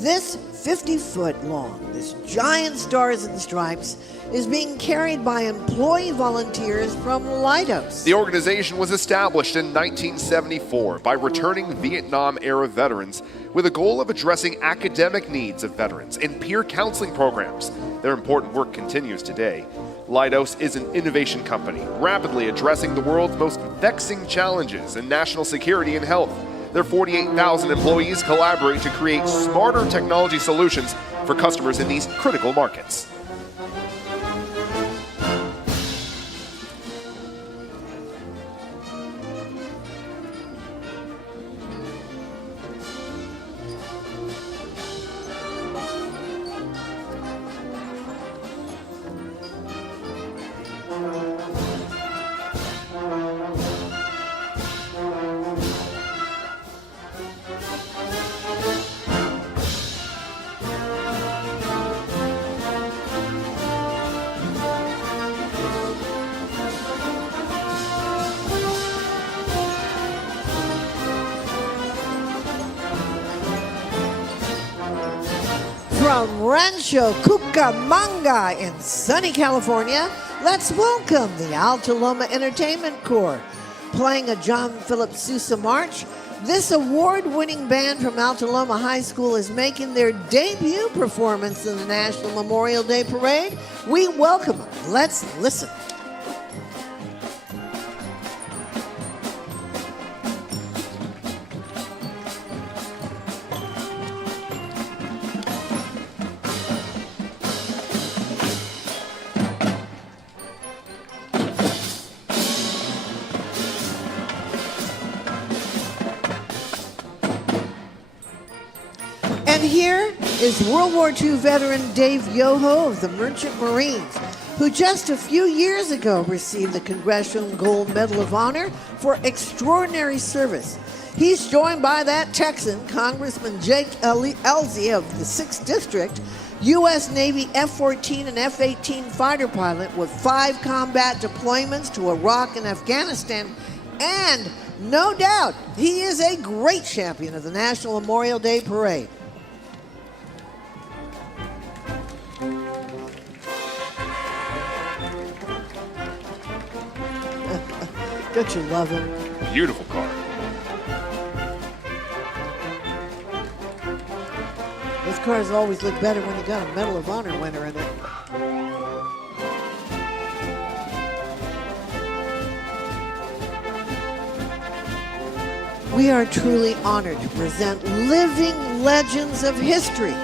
This 50-foot long, this giant Stars and Stripes, is being carried by employee volunteers from Leidos. The organization was established in 1974 by returning Vietnam-era veterans with a goal of addressing academic needs of veterans and peer counseling programs. Their important work continues today. Leidos is an innovation company, rapidly addressing the world's most vexing challenges in national security and health. Their 48,000 employees collaborate to create smarter technology solutions for customers in these critical markets. from Rancho Cucamonga in sunny California, let's welcome the Alta Loma Entertainment Corps. Playing a John Philip Sousa march, this award-winning band from Alta Loma High School is making their debut performance in the National Memorial Day Parade. We welcome them. Let's listen. And here is World War II veteran Dave Yoho of the Merchant Marines, who just a few years ago received the Congressional Gold Medal of Honor for extraordinary service. He's joined by that Texan, Congressman Jake Elzie of the 6th District, U.S. Navy F-14 and F-18 fighter pilot with 5 combat deployments to Iraq and Afghanistan, and no doubt he is a great champion of the National Memorial Day Parade. Don't you love him? Beautiful car. Those cars always look better when you got a Medal of Honor winner in it. We are truly honored to present living legends of history.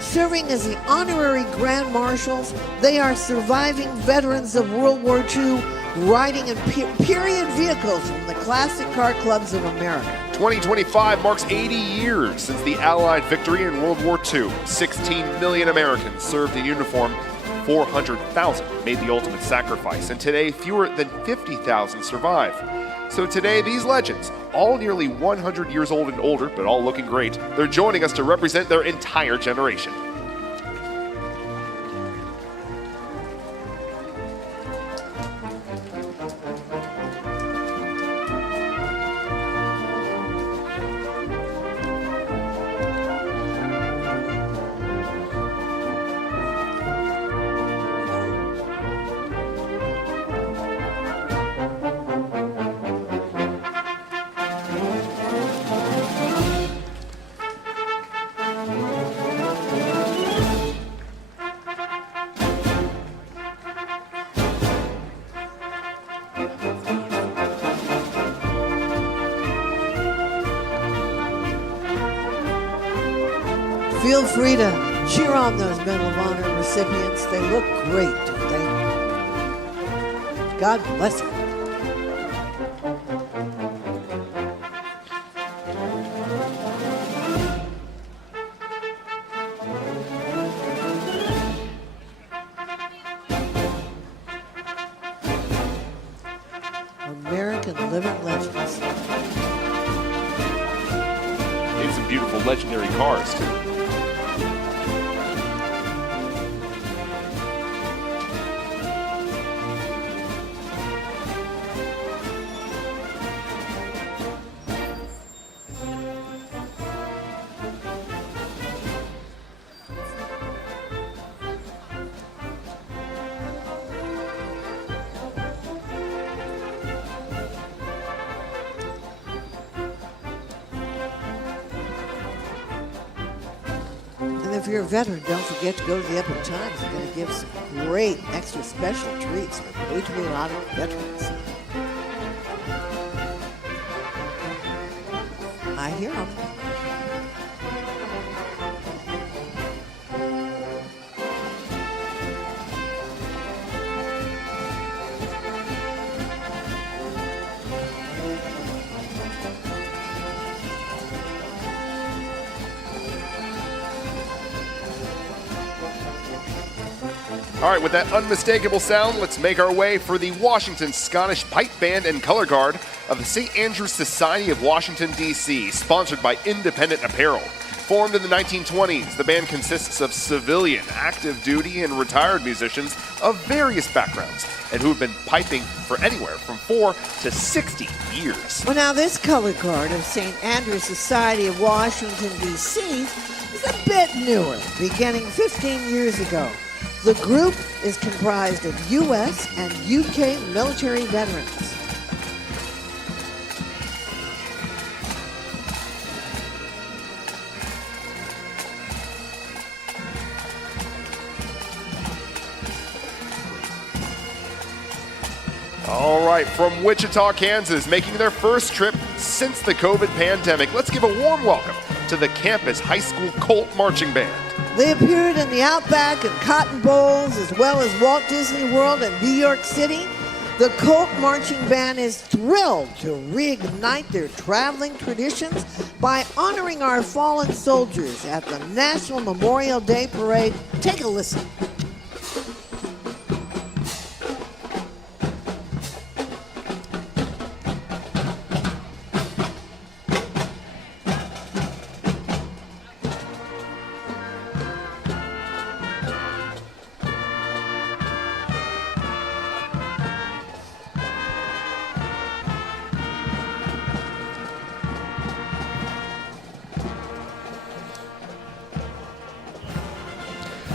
Serving as the honorary Grand Marshals, they are surviving veterans of World War II, riding in period vehicles from the classic car clubs of America. 2025 marks 80 years since the Allied victory in World War II. 16 million Americans served in uniform. 400,000 made the ultimate sacrifice, and today fewer than 50,000 survive. So today, these legends, all nearly 100 years old and older, but all looking great, they're joining us to represent their entire generation. Feel free to cheer on those Medal of Honor recipients. They look great, don't they? God bless them. American living legends. They have some beautiful legendary cars, too. And if you're a veteran, don't forget to go to the Epic Times. They're going to give some great extra special treats for Patriot Auto veterans. I hear them. All right, with that unmistakable sound, let's make our way for the Washington Scottish Pipe Band and Color Guard of the St. Andrew's Society of Washington, D.C., sponsored by Independent Apparel. Formed in the 1920s, the band consists of civilian, active duty, and retired musicians of various backgrounds, and who have been piping for anywhere from 4 to 60 years. Well, now this color guard of St. Andrew's Society of Washington, D.C. is a bit newer, beginning 15 years ago. The group is comprised of U.S. and U.K. military veterans. All right, from Wichita, Kansas, making their first trip since the COVID pandemic, let's give a warm welcome to the campus high school Colt Marching Band. They appeared in the Outback and Cotton Bowls, as well as Walt Disney World and New York City. The Colt Marching Band is thrilled to reignite their traveling traditions by honoring our fallen soldiers at the National Memorial Day Parade. Take a listen.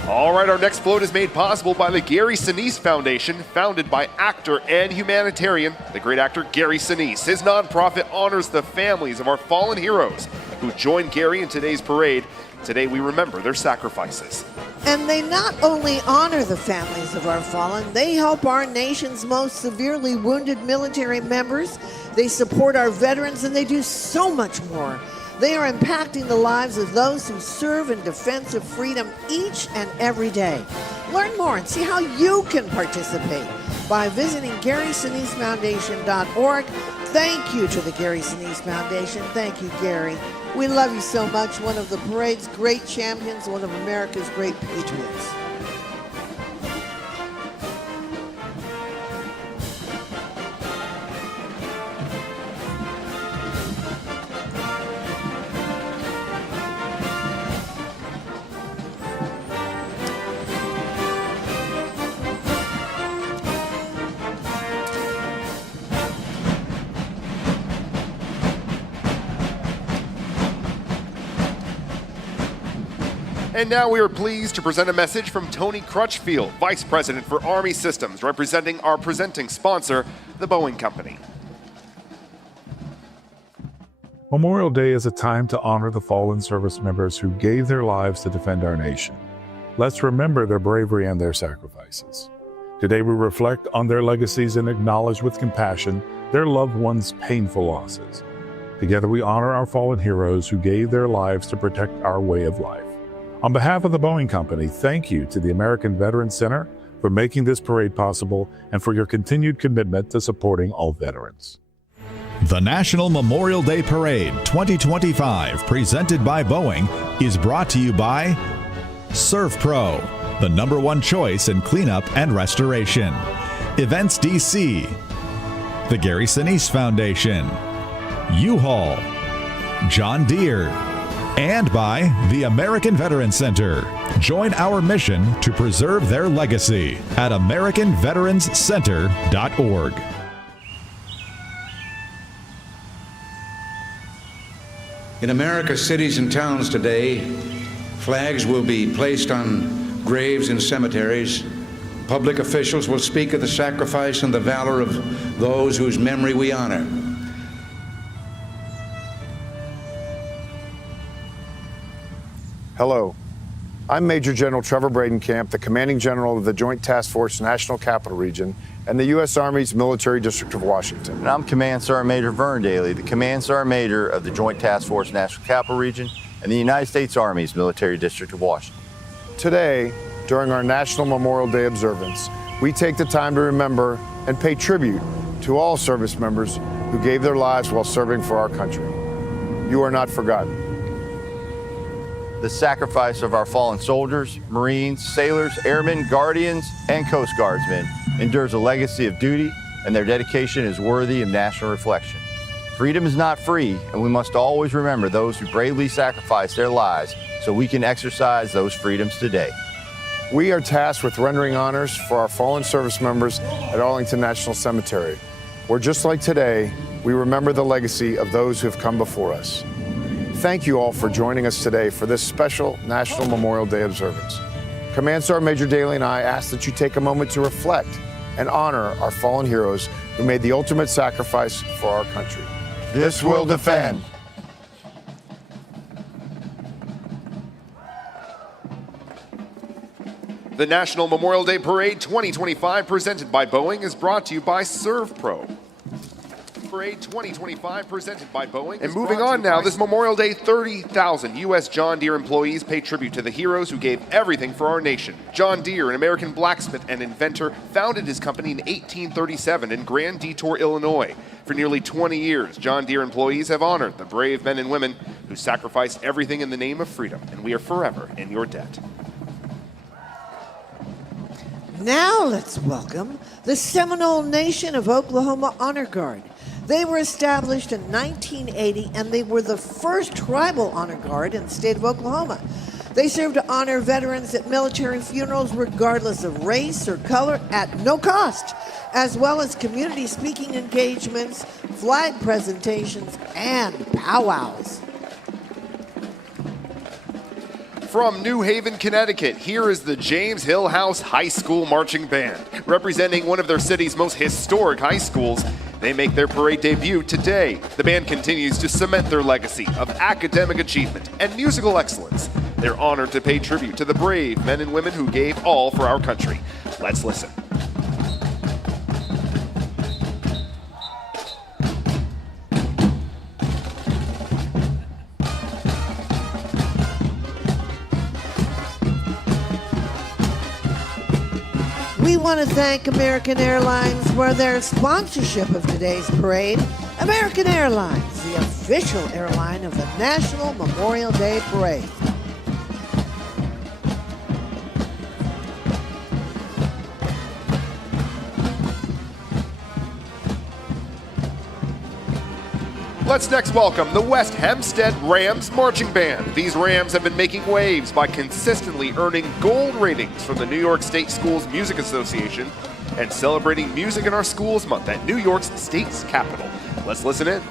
All right, our next float is made possible by the Gary Sinise Foundation, founded by actor and humanitarian, the great actor Gary Sinise. His nonprofit honors the families of our fallen heroes who joined Gary in today's parade. Today we remember their sacrifices. And they not only honor the families of our fallen, they help our nation's most severely wounded military members. They support our veterans, and they do so much more. They are impacting the lives of those who serve in defense of freedom each and every day. Learn more and see how you can participate by visiting GarySiniseFoundation.org. Thank you to the Gary Sinise Foundation. Thank you, Gary. We love you so much. One of the parade's great champions, one of America's great patriots. And now we are pleased to present a message from Tony Crutchfield, Vice President for Army Systems, representing our presenting sponsor, the Boeing Company. Memorial Day is a time to honor the fallen service members who gave their lives to defend our nation. Let's remember their bravery and their sacrifices. Today we reflect on their legacies and acknowledge with compassion their loved ones' painful losses. Together we honor our fallen heroes who gave their lives to protect our way of life. On behalf of the Boeing Company, thank you to the American Veterans Center for making this parade possible and for your continued commitment to supporting all veterans. The National Memorial Day Parade 2025, presented by Boeing, is brought to you by ServPro, the #1 choice in cleanup and restoration, Events DC, the Gary Sinise Foundation, U-Haul, John Deere, and by the American Veterans Center. Join our mission to preserve their legacy at AmericanVeteransCenter.org. In America's cities and towns today, flags will be placed on graves in cemeteries. Public officials will speak of the sacrifice and the valor of those whose memory we honor. Hello, I'm Major General Trevor Bradenkamp, the Commanding General of the Joint Task Force National Capital Region and the U.S. Army's Military District of Washington. And I'm Command Sergeant Major Vern Daly, the Command Sergeant Major of the Joint Task Force National Capital Region and the United States Army's Military District of Washington. Today, during our National Memorial Day observance, we take the time to remember and pay tribute to all service members who gave their lives while serving for our country. You are not forgotten. The sacrifice of our fallen soldiers, Marines, sailors, airmen, guardians, and Coast Guardsmen endures a legacy of duty, and their dedication is worthy of national reflection. Freedom is not free, and we must always remember those who bravely sacrificed their lives so we can exercise those freedoms today. We are tasked with rendering honors for our fallen service members at Arlington National Cemetery, where just like today, we remember the legacy of those who have come before us. thank you all for joining us today for this special National Memorial Day observance. Command Sergeant Major Daly and I ask that you take a moment to reflect and honor our fallen heroes who made the ultimate sacrifice for our country. This will defend. The National Memorial Day Parade 2025 presented by Boeing is brought to you by ServPro. Parade 2025 presented by Boeing. And moving on now, this Memorial Day, 30,000 U.S. John Deere employees pay tribute to the heroes who gave everything for our nation. John Deere, an American blacksmith and inventor, founded his company in 1837 in Grand Detour, Illinois. For nearly 20 years, John Deere employees have honored the brave men and women who sacrificed everything in the name of freedom, and we are forever in your debt. Now let's welcome the Seminole Nation of Oklahoma Honor Guard. They were established in 1980, and they were the first tribal honor guard in the state of Oklahoma. They serve to honor veterans at military funerals regardless of race or color at no cost, as well as community speaking engagements, flag presentations, and powwows. From New Haven, Connecticut, here is the James Hill House High School Marching Band. Representing one of their city's most historic high schools, they make their parade debut today. The band continues to cement their legacy of academic achievement and musical excellence. They're honored to pay tribute to the brave men and women who gave all for our country. Let's listen. We want to thank American Airlines for their sponsorship of today's parade. American Airlines, the official airline of the National Memorial Day Parade. Let's next welcome the West Hempstead Rams Marching Band. These Rams have been making waves by consistently earning gold ratings from the New York State Schools Music Association and celebrating Music in Our Schools Month at New York's state's capital. Let's listen in.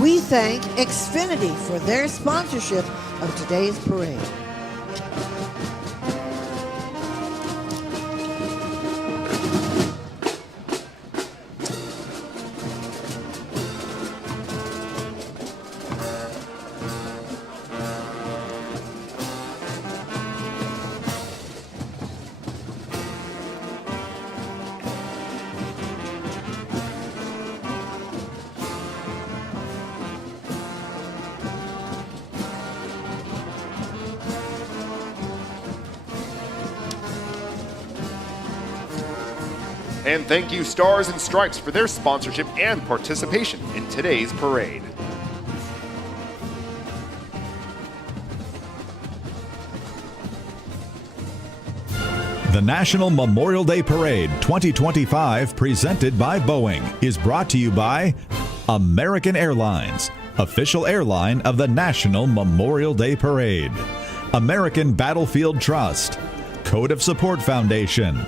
We thank Xfinity for their sponsorship of today's parade. And thank you, Stars and Stripes, for their sponsorship and participation in today's parade. The National Memorial Day Parade 2025, presented by Boeing, is brought to you by American Airlines, official airline of the National Memorial Day Parade, American Battlefield Trust, Code of Support Foundation,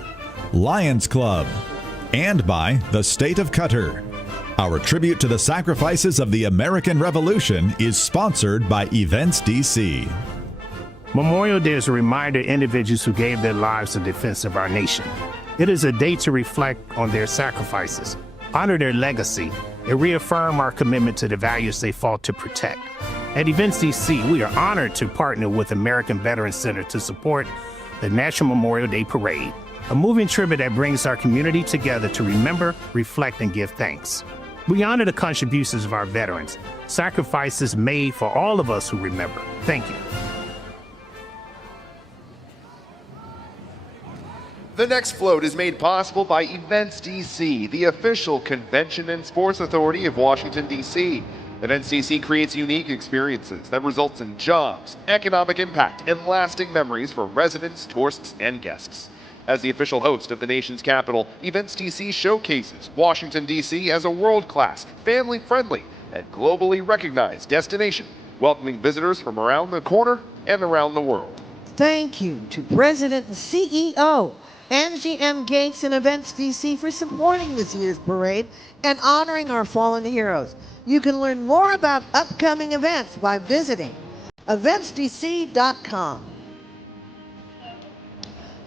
Lions Club, and by the State of Qatar. Our tribute to the sacrifices of the American Revolution is sponsored by Events DC. Memorial Day is a reminder of individuals who gave their lives in defense of our nation. It is a day to reflect on their sacrifices, honor their legacy, and reaffirm our commitment to the values they fought to protect. At Events DC, we are honored to partner with American Veterans Center to support the National Memorial Day Parade, a moving tribute that brings our community together to remember, reflect, and give thanks. We honor the contributions of our veterans, sacrifices made for all of us who remember. Thank you. The next float is made possible by Events DC, the official convention and sports authority of Washington, D.C. Events DC creates unique experiences that results in jobs, economic impact, and lasting memories for residents, tourists, and guests. As the official host of the nation's capital, Events DC showcases Washington, D.C. as a world-class, family-friendly, and globally recognized destination, welcoming visitors from around the corner and around the world. Thank you to President and CEO Angie M. Gates and Events DC for supporting this year's parade and honoring our fallen heroes. You can learn more about upcoming events by visiting eventsdc.com.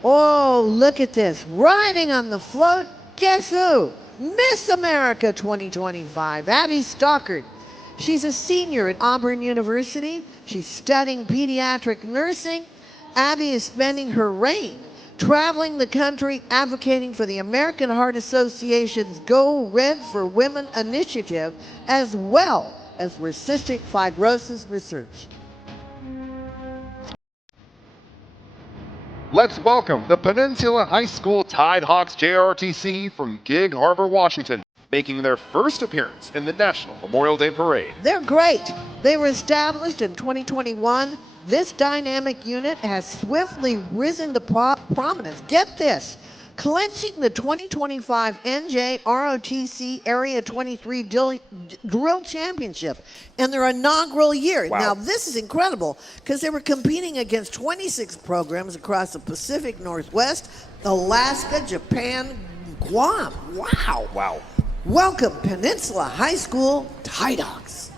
Oh, look at this. Riding on the float, guess who? Miss America 2025, Abby Stockard. She's a senior at Auburn University. She's studying pediatric nursing. Abby is spending her reign traveling the country advocating for the American Heart Association's Go Red for Women initiative, as well as for cystic fibrosis research. Let's welcome the Peninsula High School Tide Hawks JROTC from Gig Harbor, Washington, making their first appearance in the National Memorial Day Parade. They're great. They were established in 2021. This dynamic unit has swiftly risen to prominence. Get this, clinching the 2025 NJ ROTC Area 23 Drill Championship in their inaugural year. Wow. Now, this is incredible because they were competing against 26 programs across the Pacific Northwest, Alaska, Japan, Guam. Wow. Wow. Welcome, Peninsula High School Tide Hawks.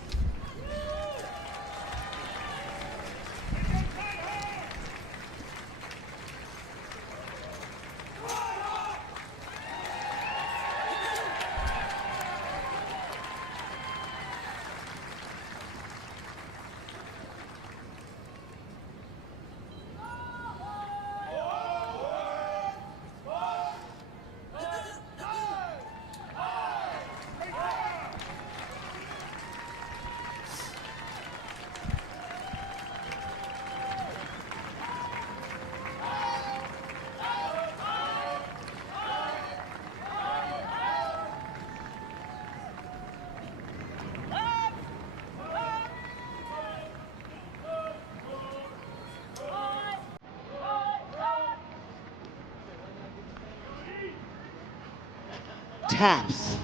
TAPS,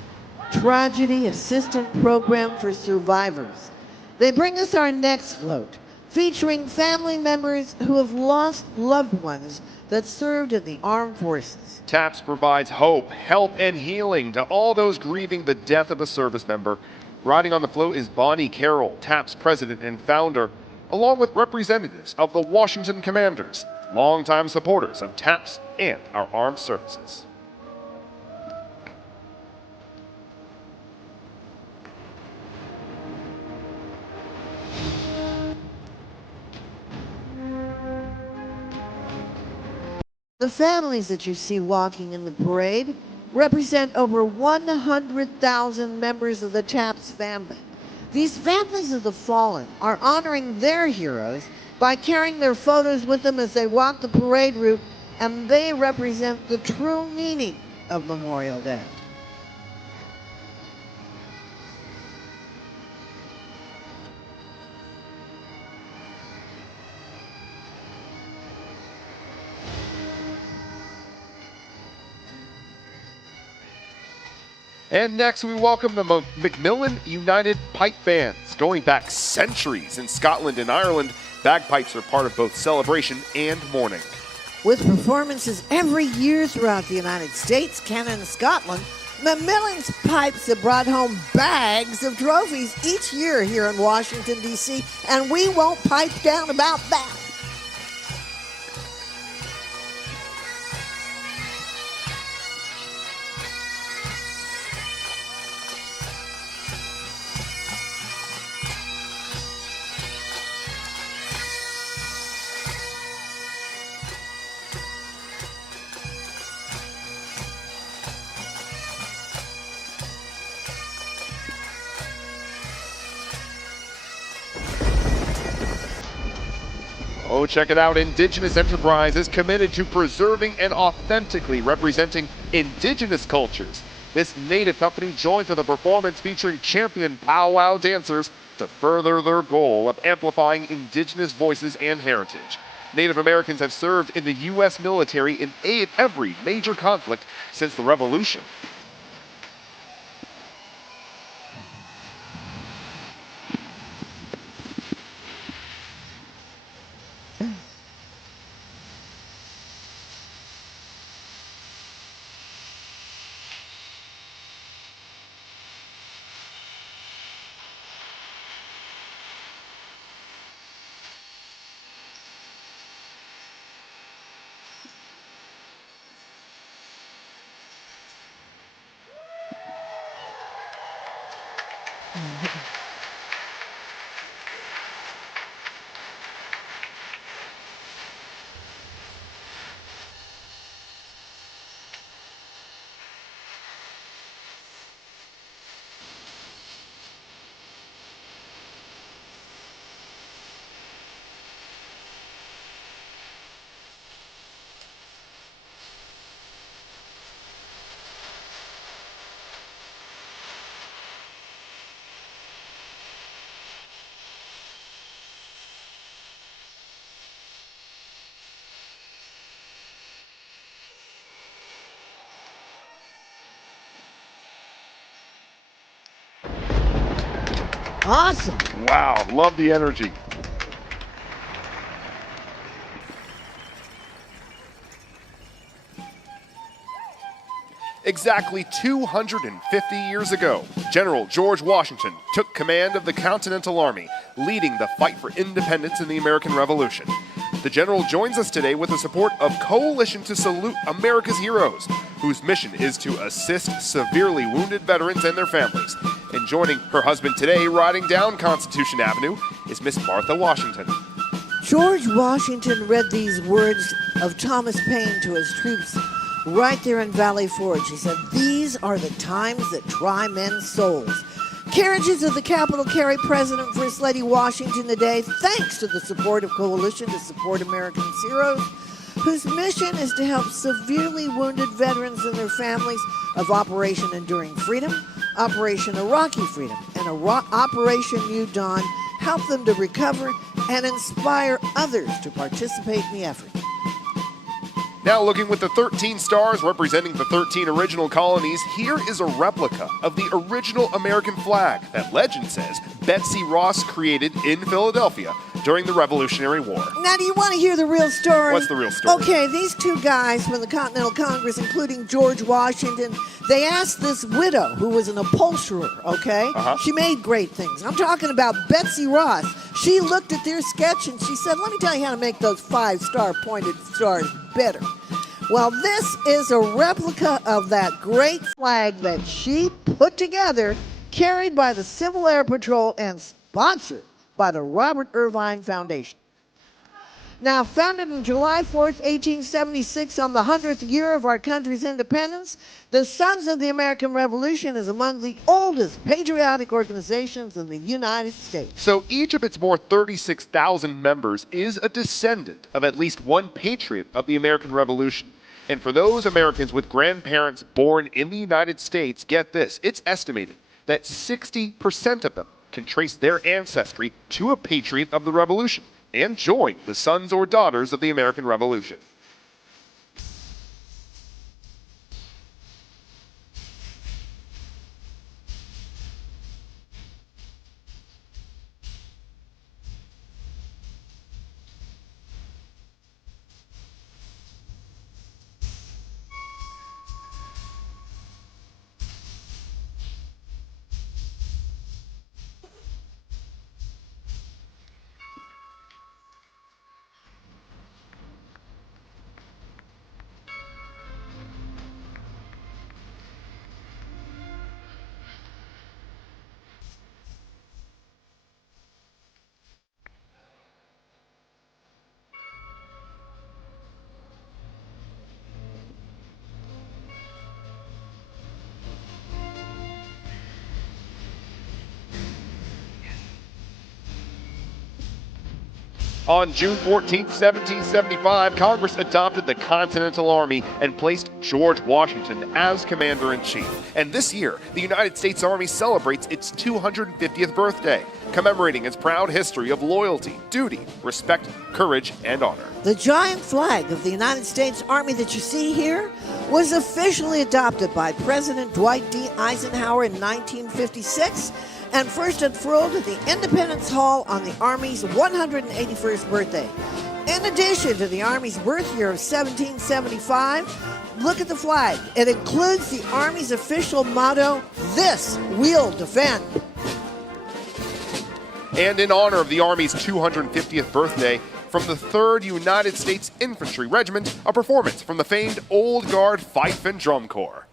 Tragedy Assistance Program for Survivors. They bring us our next float, featuring family members who have lost loved ones that served in the armed forces. TAPS provides hope, help, and healing to all those grieving the death of a service member. Riding on the float is Bonnie Carroll, TAPS president and founder, along with representatives of the Washington Commanders, longtime supporters of TAPS and our armed services. The families that you see walking in the parade represent over 100,000 members of the TAPS family. These families of the fallen are honoring their heroes by carrying their photos with them as they walk the parade route, and they represent the true meaning of Memorial Day. And next we welcome the Macmillan United Pipe Bands. Going back centuries in Scotland and Ireland, bagpipes are part of both celebration and mourning. With performances every year throughout the United States, Canada, and Scotland, Macmillan's pipes have brought home bags of trophies each year here in Washington, D.C., and we won't pipe down about that. Oh, check it out. Indigenous Enterprise is committed to preserving and authentically representing indigenous cultures. This native company joins with a performance featuring champion powwow dancers to further their goal of amplifying indigenous voices and heritage. Native Americans have served in the U.S. military in every major conflict since the Revolution. Awesome. Wow, love the energy. Exactly 250 years ago, General George Washington took command of the Continental Army, leading the fight for independence in the American Revolution. The general joins us today with the support of Coalition to Salute America's Heroes, whose mission is to assist severely wounded veterans and their families. And joining her husband today, riding down Constitution Avenue, is Miss Martha Washington. George Washington read these words of Thomas Paine to his troops right there in Valley Forge. He said, "These are the times that try men's souls." Carriages of the Capitol carry President First Lady Washington today, thanks to the support of Coalition to Support America's Heroes, whose mission is to help severely wounded veterans and their families of Operation Enduring Freedom, Operation Iraqi Freedom, and Operation New Dawn, help them to recover and inspire others to participate in the effort. Now looking with the 13 stars representing the 13 original colonies, here is a replica of the original American flag that legend says Betsy Ross created in Philadelphia during the Revolutionary War. Now, do you want to hear the real story? What's the real story? Okay, these two guys from the Continental Congress, including George Washington, they asked this widow, who was an upholsterer, okay? She made great things. I'm talking about Betsy Ross. She looked at their sketch and she said, "Let me tell you how to make those 5-star pointed stars better." Well, this is a replica of that great flag that she put together, carried by the Civil Air Patrol and sponsored by the Robert Irvine Foundation. Now, founded on July 4th, 1876, on the 100th year of our country's independence, the Sons of the American Revolution is among the oldest patriotic organizations in the United States. So each of its more 36,000 members is a descendant of at least one patriot of the American Revolution. And for those Americans with grandparents born in the United States, get this, it's estimated that 60% of them can trace their ancestry to a patriot of the Revolution and join the sons or daughters of the American Revolution. On June 14, 1775, Congress adopted the Continental Army and placed George Washington as Commander-in-Chief. And this year, the United States Army celebrates its 250th birthday, commemorating its proud history of loyalty, duty, respect, courage, and honor. The giant flag of the United States Army that you see here was officially adopted by President Dwight D. Eisenhower in 1956 and first unfurled at the Independence Hall on the Army's 181st birthday. In addition to the Army's birth year of 1775, look at the flag. It includes the Army's official motto, "This we'll defend." And in honor of the Army's 250th birthday, from the 3rd United States Infantry Regiment, a performance from the famed Old Guard Fife and Drum Corps.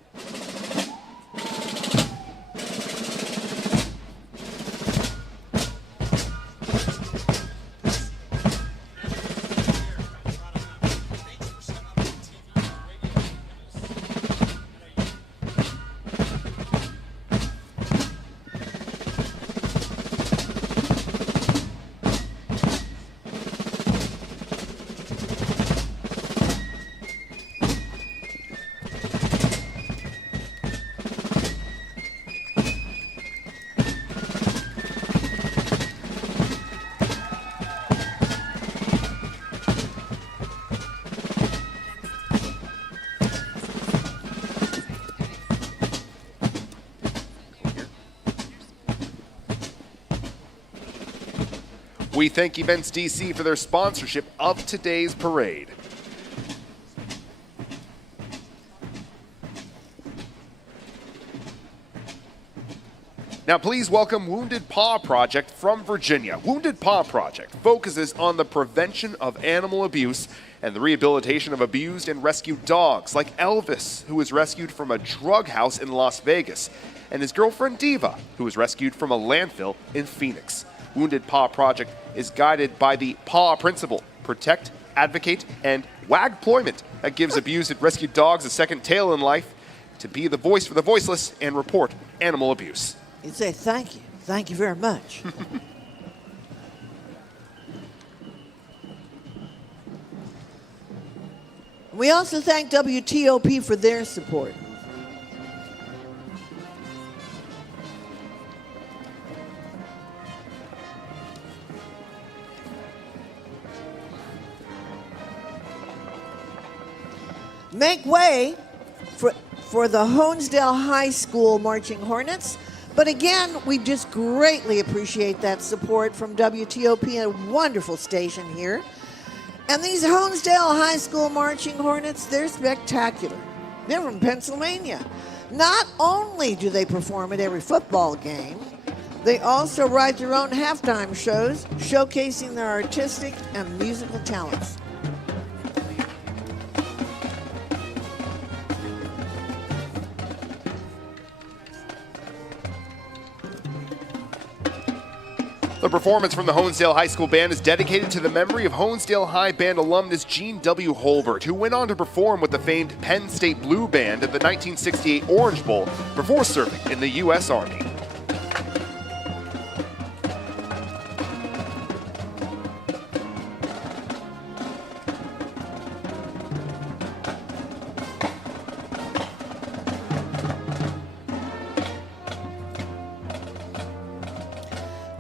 We thank Events DC for their sponsorship of today's parade. Now please welcome Wounded Paw Project from Virginia. Wounded Paw Project focuses on the prevention of animal abuse and the rehabilitation of abused and rescued dogs, like Elvis, who was rescued from a drug house in Las Vegas, and his girlfriend Diva, who was rescued from a landfill in Phoenix. Wounded Paw Project is guided by the PAW principle: protect, advocate, and wagployment that gives abused and rescued dogs a second tail in life to be the voice for the voiceless and report animal abuse. You'd say thank you. Thank you very much. We also thank WTOP for their support. Make way for the Honesdale High School Marching Hornets. But again, we just greatly appreciate that support from WTOP, a wonderful station here. And these Honesdale High School Marching Hornets, they're spectacular. They're from Pennsylvania. Not only do they perform at every football game, they also write their own halftime shows, showcasing their artistic and musical talents. The performance from the Honesdale High School Band is dedicated to the memory of Honesdale High Band alumnus Gene W. Holbert, who went on to perform with the famed Penn State Blue Band at the 1968 Orange Bowl before serving in the U.S. Army.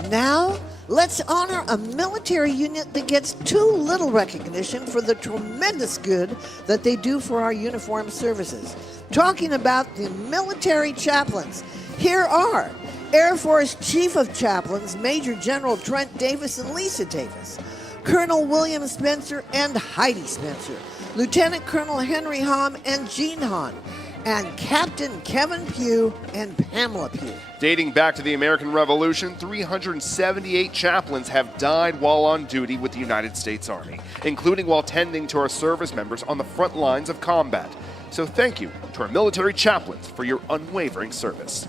Now, let's honor a military unit that gets too little recognition for the tremendous good that they do for our uniformed services. Talking about the military chaplains, here are Air Force Chief of Chaplains Major General Trent Davis and Lisa Davis, Colonel William Spencer and Heidi Spencer, Lieutenant Colonel Henry Hahn and Jean Hahn, and Captain Kevin Pugh and Pamela Pugh. Dating back to the American Revolution, 378 chaplains have died while on duty with the United States Army, including while tending to our service members on the front lines of combat. So thank you to our military chaplains for your unwavering service.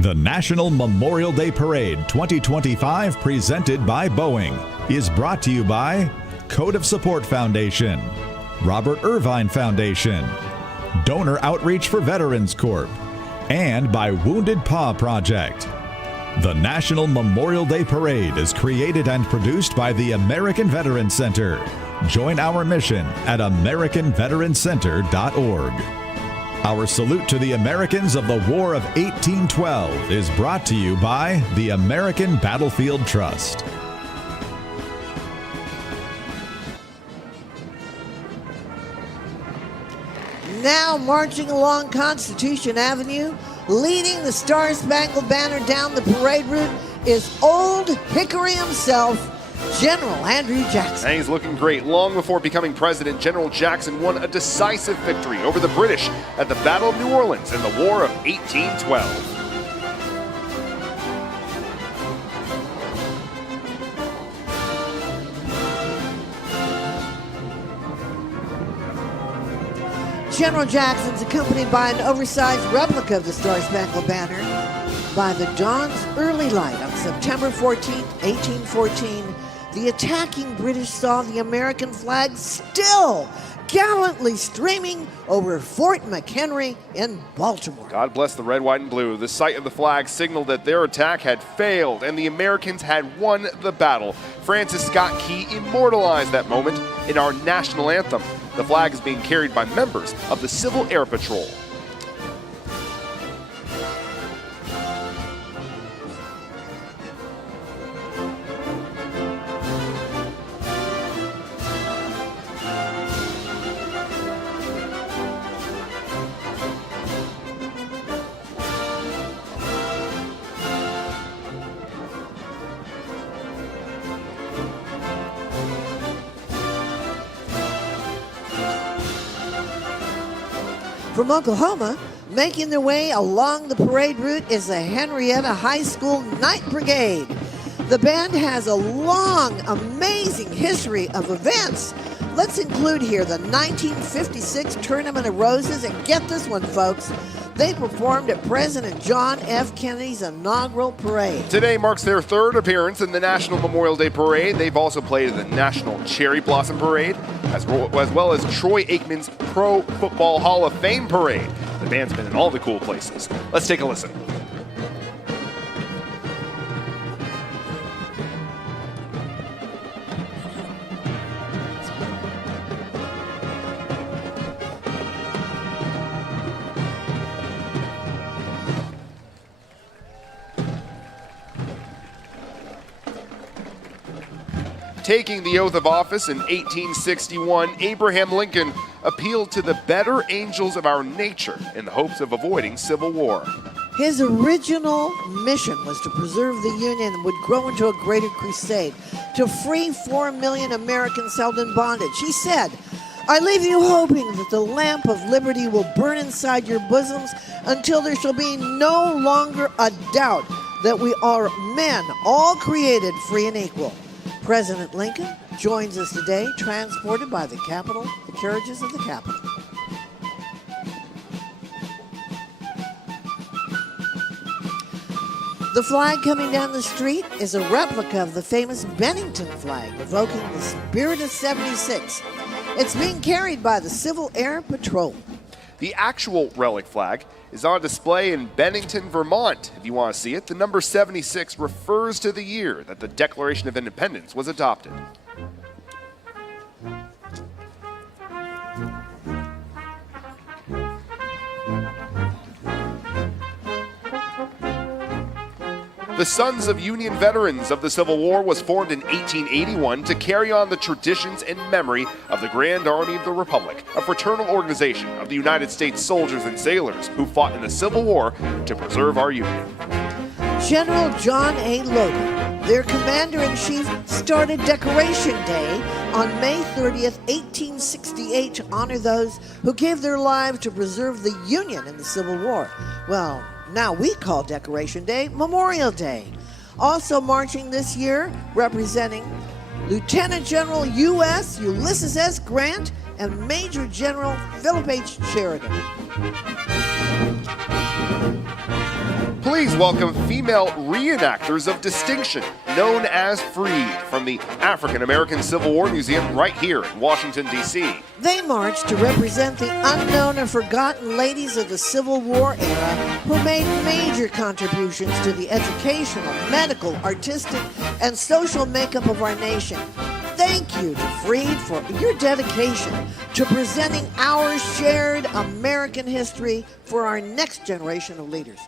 The National Memorial Day Parade 2025, presented by Boeing, is brought to you by Code of Support Foundation, Robert Irvine Foundation, Donor Outreach for Veterans Corp., and by Wounded Paw Project. The National Memorial Day Parade is created and produced by the American Veterans Center. Join our mission at AmericanVeteransCenter.org. Our salute to the Americans of the War of 1812 is brought to you by the American Battlefield Trust. Now marching along Constitution Avenue, leading the Star-Spangled Banner down the parade route is Old Hickory himself, General Andrew Jackson. And he's looking great. Long before becoming president, General Jackson won a decisive victory over the British at the Battle of New Orleans in the War of 1812. General Jackson's accompanied by an oversized replica of the Star-Spangled Banner by the dawn's early light on September 14, 1814. The attacking British saw the American flag still gallantly streaming over Fort McHenry in Baltimore. God bless the red, white, and blue. The sight of the flag signaled that their attack had failed and the Americans had won the battle. Francis Scott Key immortalized that moment in our national anthem. The flag is being carried by members of the Civil Air Patrol. From Oklahoma, making their way along the parade route is the Henrietta High School Night Brigade. The band has a long, amazing history of events. Let's include here the 1956 Tournament of Roses, and get this one, folks. They performed at President John F. Kennedy's inaugural parade. Today marks their third appearance in the National Memorial Day Parade. They've also played in the National Cherry Blossom Parade, as well as Troy Aikman's Pro Football Hall of Fame Parade. The band's been in all the cool places. Let's take a listen. Taking the oath of office in 1861, Abraham Lincoln appealed to the better angels of our nature in the hopes of avoiding civil war. His original mission was to preserve the Union and would grow into a greater crusade to free 4 million Americans held in bondage. He said, "I leave you hoping that the lamp of liberty will burn inside your bosoms until there shall be no longer a doubt that we are men, all created free and equal." President Lincoln joins us today, transported by the Capitol, the carriages of the Capitol. The flag coming down the street is a replica of the famous Bennington flag, evoking the spirit of '76. It's being carried by the Civil Air Patrol. The actual relic flag is on display in Bennington, Vermont. If you want to see it, the number 76 refers to the year that the Declaration of Independence was adopted. The Sons of Union Veterans of the Civil War was formed in 1881 to carry on the traditions and memory of the Grand Army of the Republic, a fraternal organization of the United States soldiers and sailors who fought in the Civil War to preserve our Union. General John A. Logan, their commander-in-chief, started Decoration Day on May 30th, 1868 to honor those who gave their lives to preserve the Union in the Civil War. Well, now we call Decoration Day Memorial Day. Also marching this year, representing Lieutenant General U.S. Ulysses S. Grant and Major General Philip H. Sheridan. Please welcome female reenactors of distinction, known as Freed, from the African American Civil War Museum right here in Washington, D.C. They march to represent the unknown and forgotten ladies of the Civil War era who made major contributions to the educational, medical, artistic, and social makeup of our nation. Thank you to Freed for your dedication to presenting our shared American history for our next generation of leaders.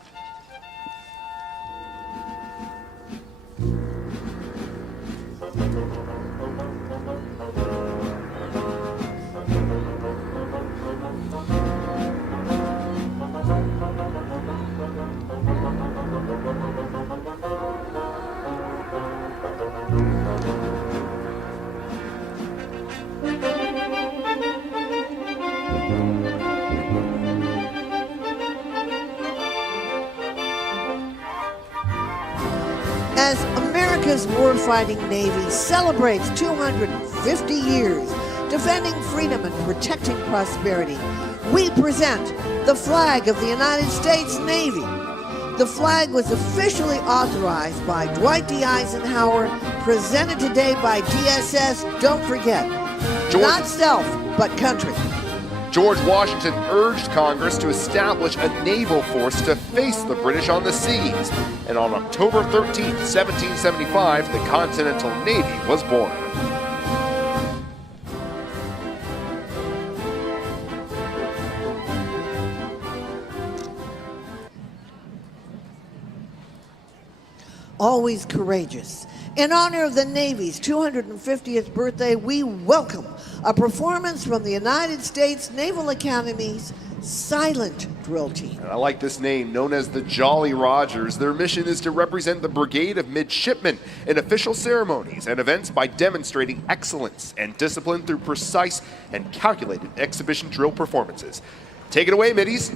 As America's warfighting Navy celebrates 250 years defending freedom and protecting prosperity, we present the flag of the United States Navy. The flag was officially authorized by Dwight D. Eisenhower, presented today by DSS. Don't forget, not self, but country. George Washington urged Congress to establish a naval force to face the British on the seas. And on October 13, 1775, the Continental Navy was born. Always courageous. In honor of the Navy's 250th birthday, we welcome a performance from the United States Naval Academy's Silent Drill Team. And I like this name, known as the Jolly Rogers. Their mission is to represent the Brigade of Midshipmen in official ceremonies and events by demonstrating excellence and discipline through precise and calculated exhibition drill performances. Take it away, middies.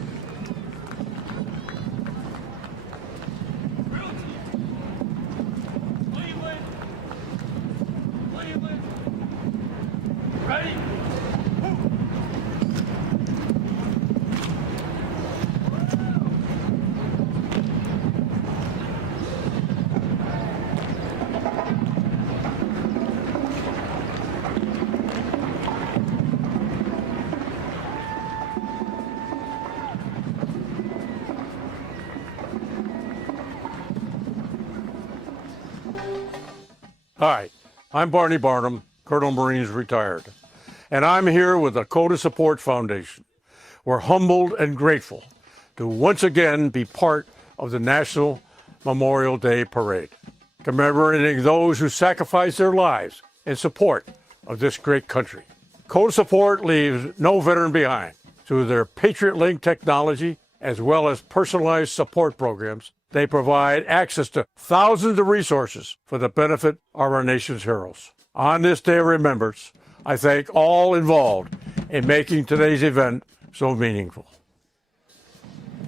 Hi, I'm Barney Barnum, Colonel Marines retired, and I'm here with the Coda Support Foundation. We're humbled and grateful to once again be part of the National Memorial Day Parade, commemorating those who sacrificed their lives in support of this great country. Coda Support leaves no veteran behind. Through their Patriot Link technology, as well as personalized support programs, they provide access to thousands of resources for the benefit of our nation's heroes. On this day of remembrance, I thank all involved in making today's event so meaningful.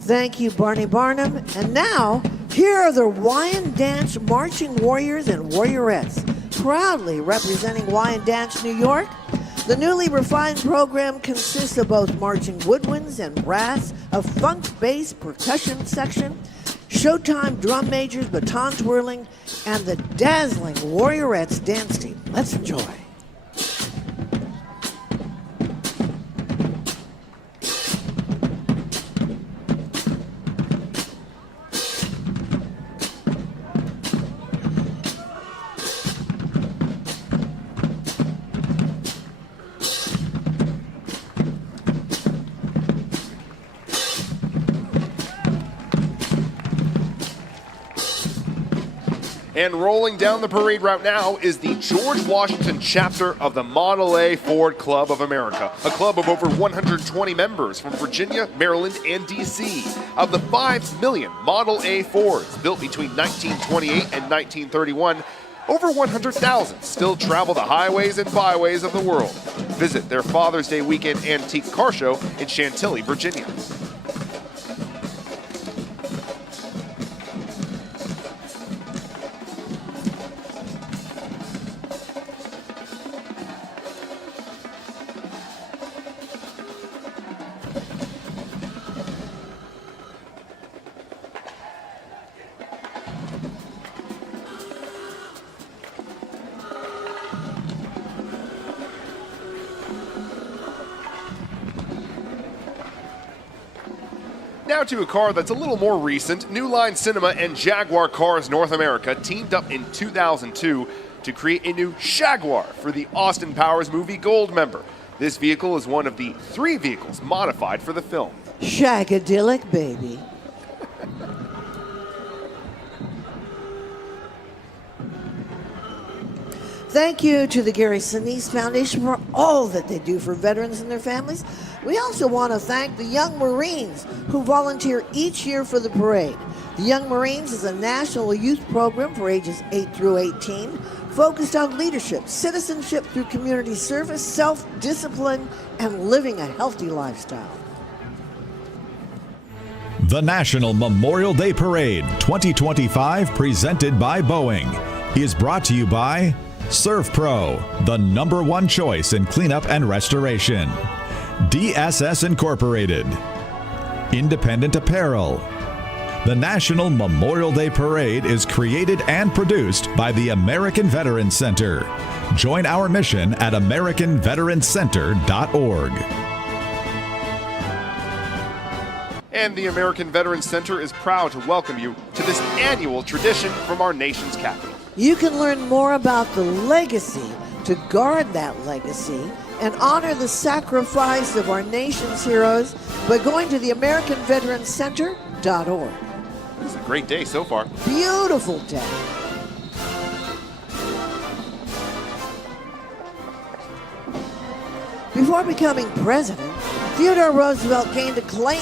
Thank you, Barney Barnum. And now, here are the Wyandanch Marching Warriors and Warriorettes, proudly representing Wyandanch, New York. The newly refined program consists of both marching woodwinds and brass, a funk-based percussion section, Showtime drum majors, baton twirling, and the dazzling Warriorettes dance team. Let's enjoy. And rolling down the parade route now is the George Washington chapter of the Model A Ford Club of America, a club of over 120 members from Virginia, Maryland, and D.C. Of the 5 million Model A Fords built between 1928 and 1931, over 100,000 still travel the highways and byways of the world. Visit their Father's Day weekend antique car show in Chantilly, Virginia. Now to a car that's a little more recent. New Line Cinema and Jaguar Cars North America teamed up in 2002 to create a new Jaguar for the Austin Powers movie Goldmember. This vehicle is one of the 3 vehicles modified for the film. Shagadelic, baby. Thank you to the Gary Sinise Foundation for all that they do for veterans and their families. We also want to thank the Young Marines who volunteer each year for the parade. The Young Marines is a national youth program for ages 8 through 18, focused on leadership, citizenship through community service, self-discipline, and living a healthy lifestyle. The National Memorial Day Parade 2025, presented by Boeing, is brought to you by ServPro, the #1 choice in cleanup and restoration. DSS Incorporated. Independent Apparel. The National Memorial Day Parade is created and produced by the American Veterans Center. Join our mission at AmericanVeteransCenter.org. And the American Veterans Center is proud to welcome you to this annual tradition from our nation's capital. You can learn more about the legacy, to guard that legacy, and honor the sacrifice of our nation's heroes by going to the AmericanVeteransCenter.org. This is a great day so far. Beautiful day. Before becoming president, Theodore Roosevelt gained acclaim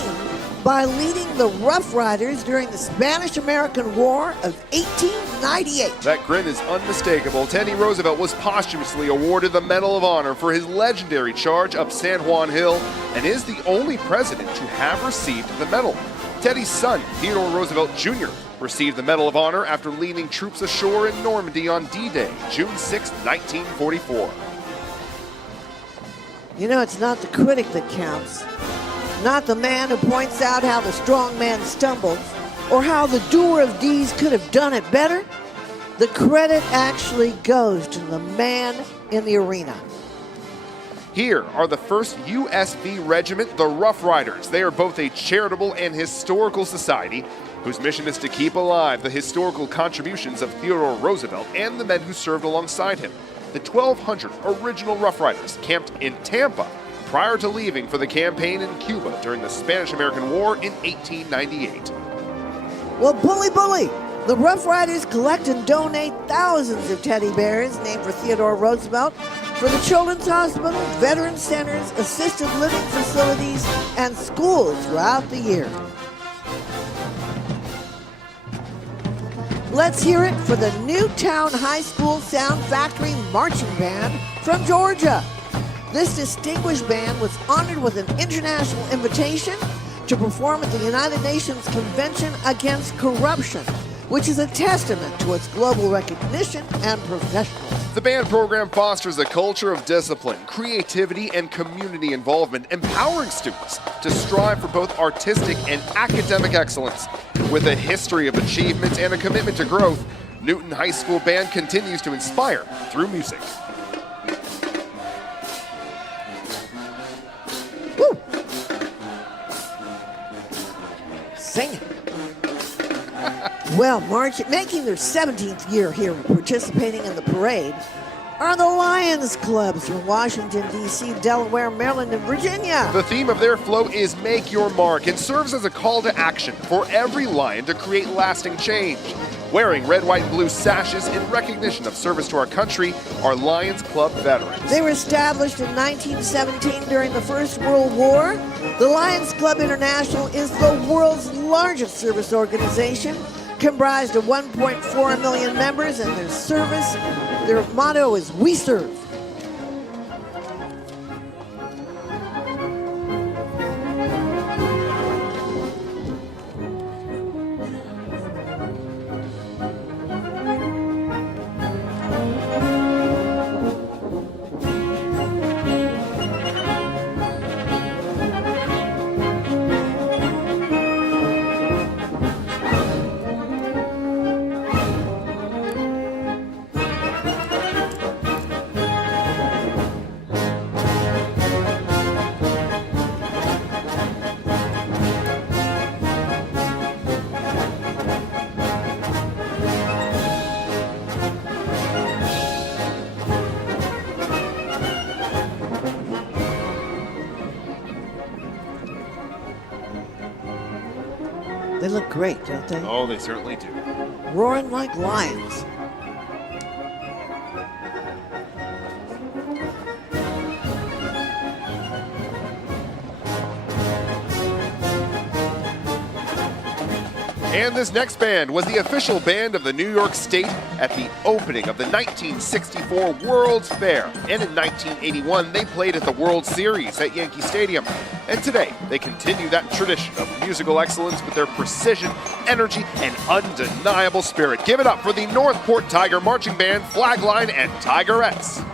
by leading the Rough Riders during the Spanish-American War of 1898. That grin is unmistakable. Teddy Roosevelt was posthumously awarded the Medal of Honor for his legendary charge up San Juan Hill and is the only president to have received the medal. Teddy's son, Theodore Roosevelt Jr., received the Medal of Honor after leading troops ashore in Normandy on D-Day, June 6, 1944. You know, it's not the critic that counts. Not the man who points out how the strong man stumbled or how the doer of deeds could have done it better. The credit actually goes to the man in the arena. Here are the 1st USV Regiment, the Rough Riders. They are both a charitable and historical society whose mission is to keep alive the historical contributions of Theodore Roosevelt and the men who served alongside him. The 1,200 original Rough Riders camped in Tampa prior to leaving for the campaign in Cuba during the Spanish-American War in 1898. Well, bully! The Rough Riders collect and donate thousands of teddy bears named for Theodore Roosevelt for the Children's Hospital, Veterans Centers, assisted living facilities, and schools throughout the year. Let's hear it for the Newtown High School Sound Factory Marching Band from Georgia. This distinguished band was honored with an international invitation to perform at the United Nations Convention Against Corruption, which is a testament to its global recognition and professionalism. The band program fosters a culture of discipline, creativity, and community involvement, empowering students to strive for both artistic and academic excellence. With a history of achievements and a commitment to growth, Newton High School Band continues to inspire through music. Woo! Sing it. Well, making their 17th year here participating in the parade are the Lions Clubs from Washington, D.C., Delaware, Maryland, and Virginia. The theme of their float is Make Your Mark and serves as a call to action for every Lion to create lasting change. Wearing red, white, and blue sashes in recognition of service to our country are Lions Club veterans. They were established in 1917 during the First World War. The Lions Club International is the world's largest service organization, comprised of 1.4 million members, and their motto is "We Serve." They look great, don't they? Oh, they certainly do. Roaring like lions. And this next band was the official band of the New York State at the opening of the 1964 World's Fair. And in 1981, they played at the World Series at Yankee Stadium. And today, they continue that tradition of musical excellence with their precision, energy, and undeniable spirit. Give it up for the Northport Tiger Marching Band, Flagline, and Tigerettes.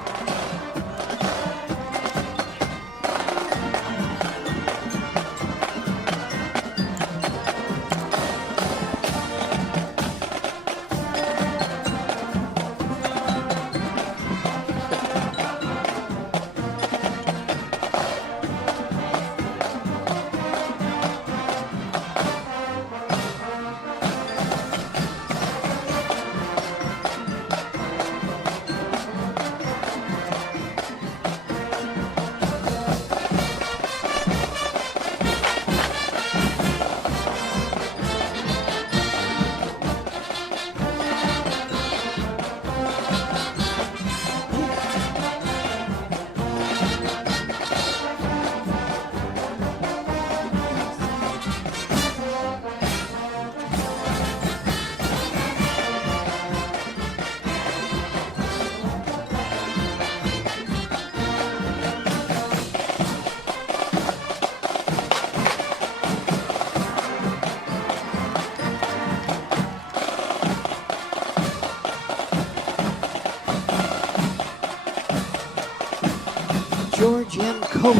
George M. Cohan.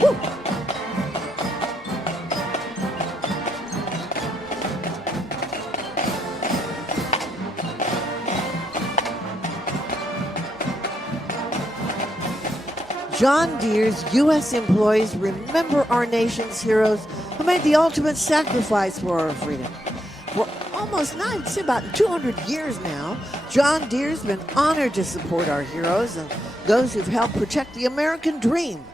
Woo! John Deere's U.S. employees remember our nation's heroes who made the ultimate sacrifice for our freedom. For almost, now I'd say about 200 years now, John Deere's been honored to support our heroes and those who've helped protect the American dream.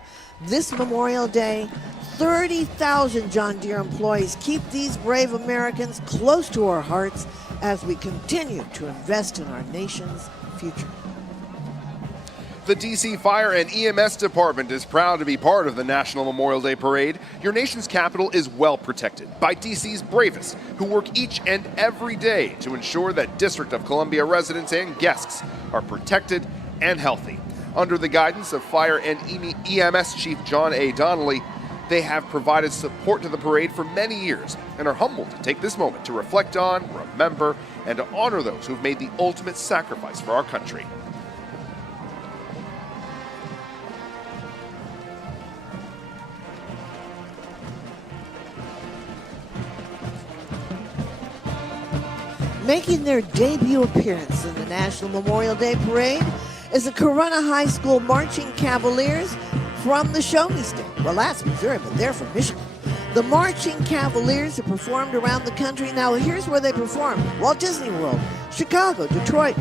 This Memorial Day, 30,000 John Deere employees keep these brave Americans close to our hearts as we continue to invest in our nation's future. The D.C. Fire and EMS Department is proud to be part of the National Memorial Day Parade. Your nation's capital is well protected by D.C.'s bravest, who work each and every day to ensure that District of Columbia residents and guests are protected and healthy. Under the guidance of Fire and EMS Chief John A. Donnelly, they have provided support to the parade for many years and are humbled to take this moment to reflect on, remember, and to honor those who've made the ultimate sacrifice for our country. Making their debut appearance in the National Memorial Day Parade is the Corunna High School Marching Cavaliers from the Show Me State. Well, that's Missouri, but they're from Michigan. The Marching Cavaliers have performed around the country. Now, here's where they performed. Walt Disney World, Chicago, Detroit,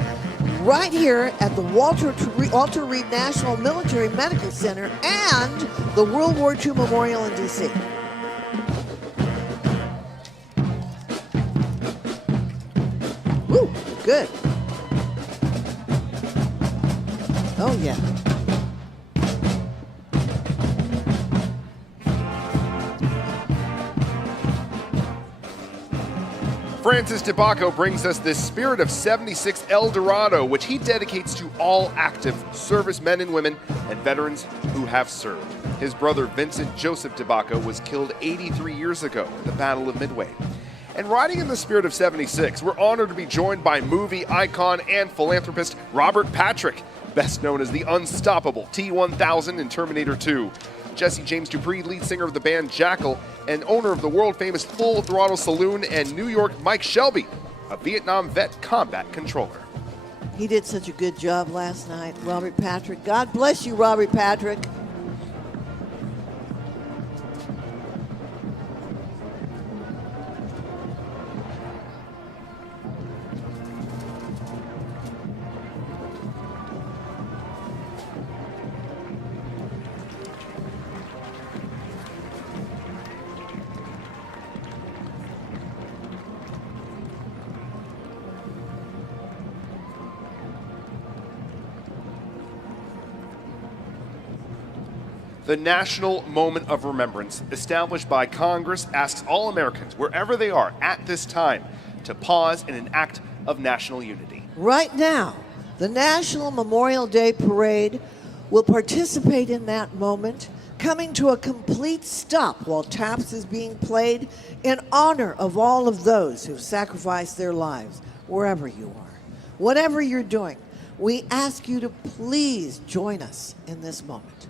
right here at the Walter Reed National Military Medical Center and the World War II Memorial in D.C. Woo, good. Oh, yeah. Francis DeBacco brings us this Spirit of 76 El Dorado, which he dedicates to all active servicemen and women and veterans who have served. His brother Vincent Joseph DeBacco was killed 83 years ago at the Battle of Midway. And riding in the Spirit of 76, we're honored to be joined by movie icon and philanthropist Robert Patrick, best known as the unstoppable T-1000 in Terminator 2. Jesse James Dupree, lead singer of the band Jackal, and owner of the world-famous Full Throttle Saloon, and New York Mike Shelby, a Vietnam vet combat controller. He did such a good job last night, Robert Patrick. God bless you, Robert Patrick. The National Moment of Remembrance, established by Congress, asks all Americans, wherever they are at this time, to pause in an act of national unity. Right now, the National Memorial Day Parade will participate in that moment, coming to a complete stop while Taps is being played in honor of all of those who've sacrificed their lives, wherever you are. Whatever you're doing, we ask you to please join us in this moment.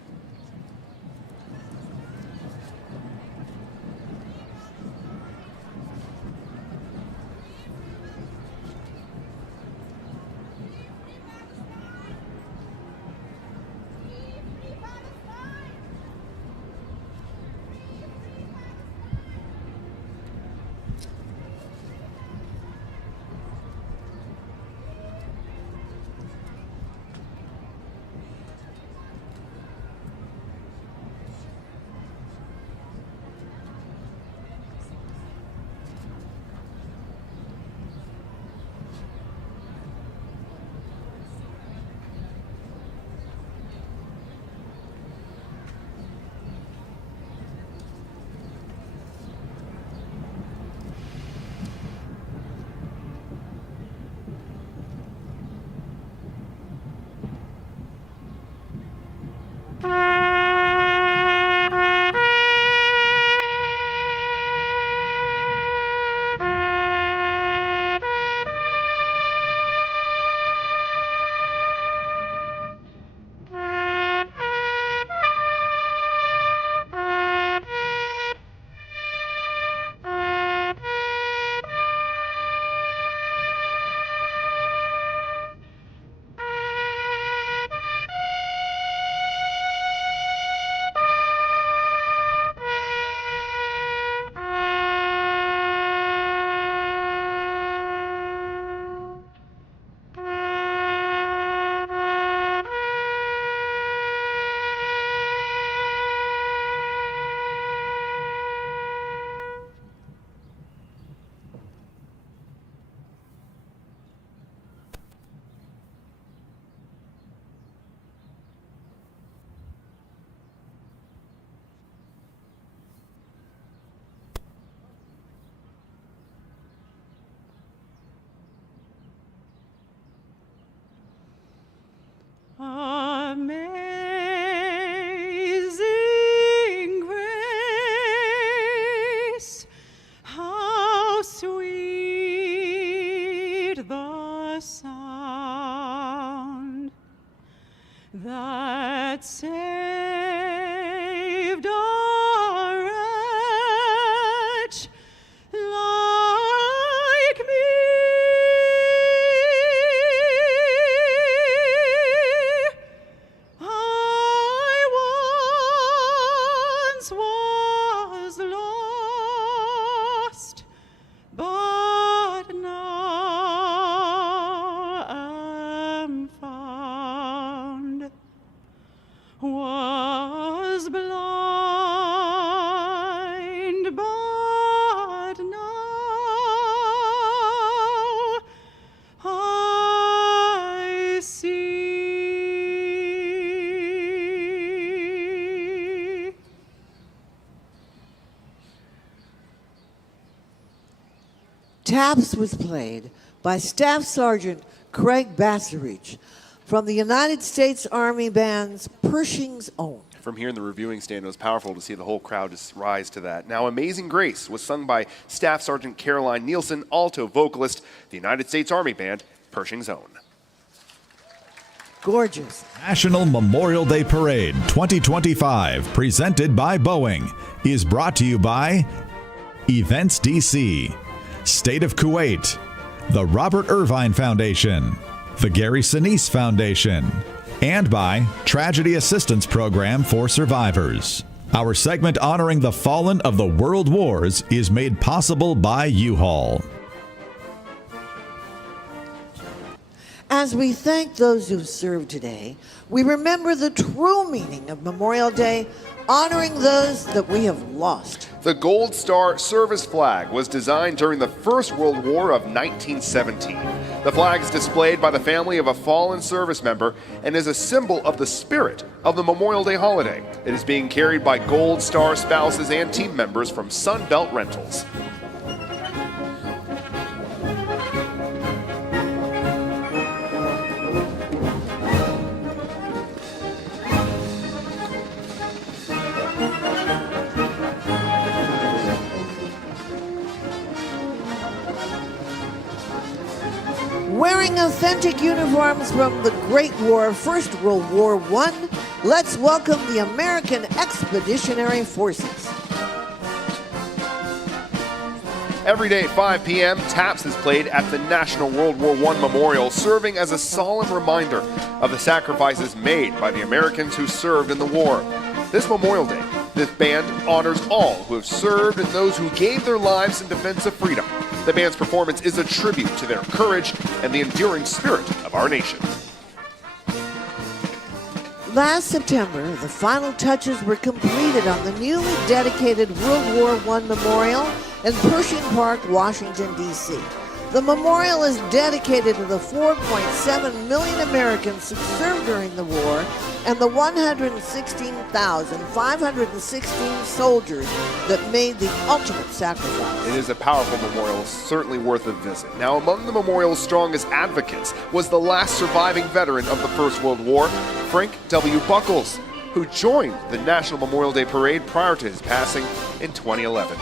Amazing grace, how sweet the sound that saved a wretch like me. Was lost, but now am found. Was blind, but now I see. Taps was played by Staff Sergeant Craig Basserich from the United States Army Band's Pershing's Own. From here in the reviewing stand, it was powerful to see the whole crowd just rise to that. Now, Amazing Grace was sung by Staff Sergeant Caroline Nielsen, alto vocalist, the United States Army Band, Pershing's Own. Gorgeous. National Memorial Day Parade 2025, presented by Boeing, is brought to you by Events DC, State of Kuwait, the Robert Irvine Foundation, the Gary Sinise Foundation, and by Tragedy Assistance Program for Survivors. Our segment honoring the fallen of the world wars is made possible by U-Haul. As we thank those who've served today, we remember the true meaning of Memorial Day, honoring those that we have lost. The Gold Star service flag was designed during the First World War of 1917. The flag is displayed by the family of a fallen service member and is a symbol of the spirit of the Memorial Day holiday. It is being carried by Gold Star spouses and team members from Sunbelt Rentals. Wearing authentic uniforms from the Great War, First World War I, let's welcome the American Expeditionary Forces. Every day at 5 p.m., Taps is played at the National World War I Memorial, serving as a solemn reminder of the sacrifices made by the Americans who served in the war. This Memorial Day, this band honors all who have served and those who gave their lives in defense of freedom. The band's performance is a tribute to their courage and the enduring spirit of our nation. Last September, the final touches were completed on the newly dedicated World War I Memorial in Pershing Park, Washington, D.C. The memorial is dedicated to the 4.7 million Americans who served during the war and the 116,516 soldiers that made the ultimate sacrifice. It is a powerful memorial, certainly worth a visit. Now, among the memorial's strongest advocates was the last surviving veteran of the First World War, Frank W. Buckles, who joined the National Memorial Day Parade prior to his passing in 2011.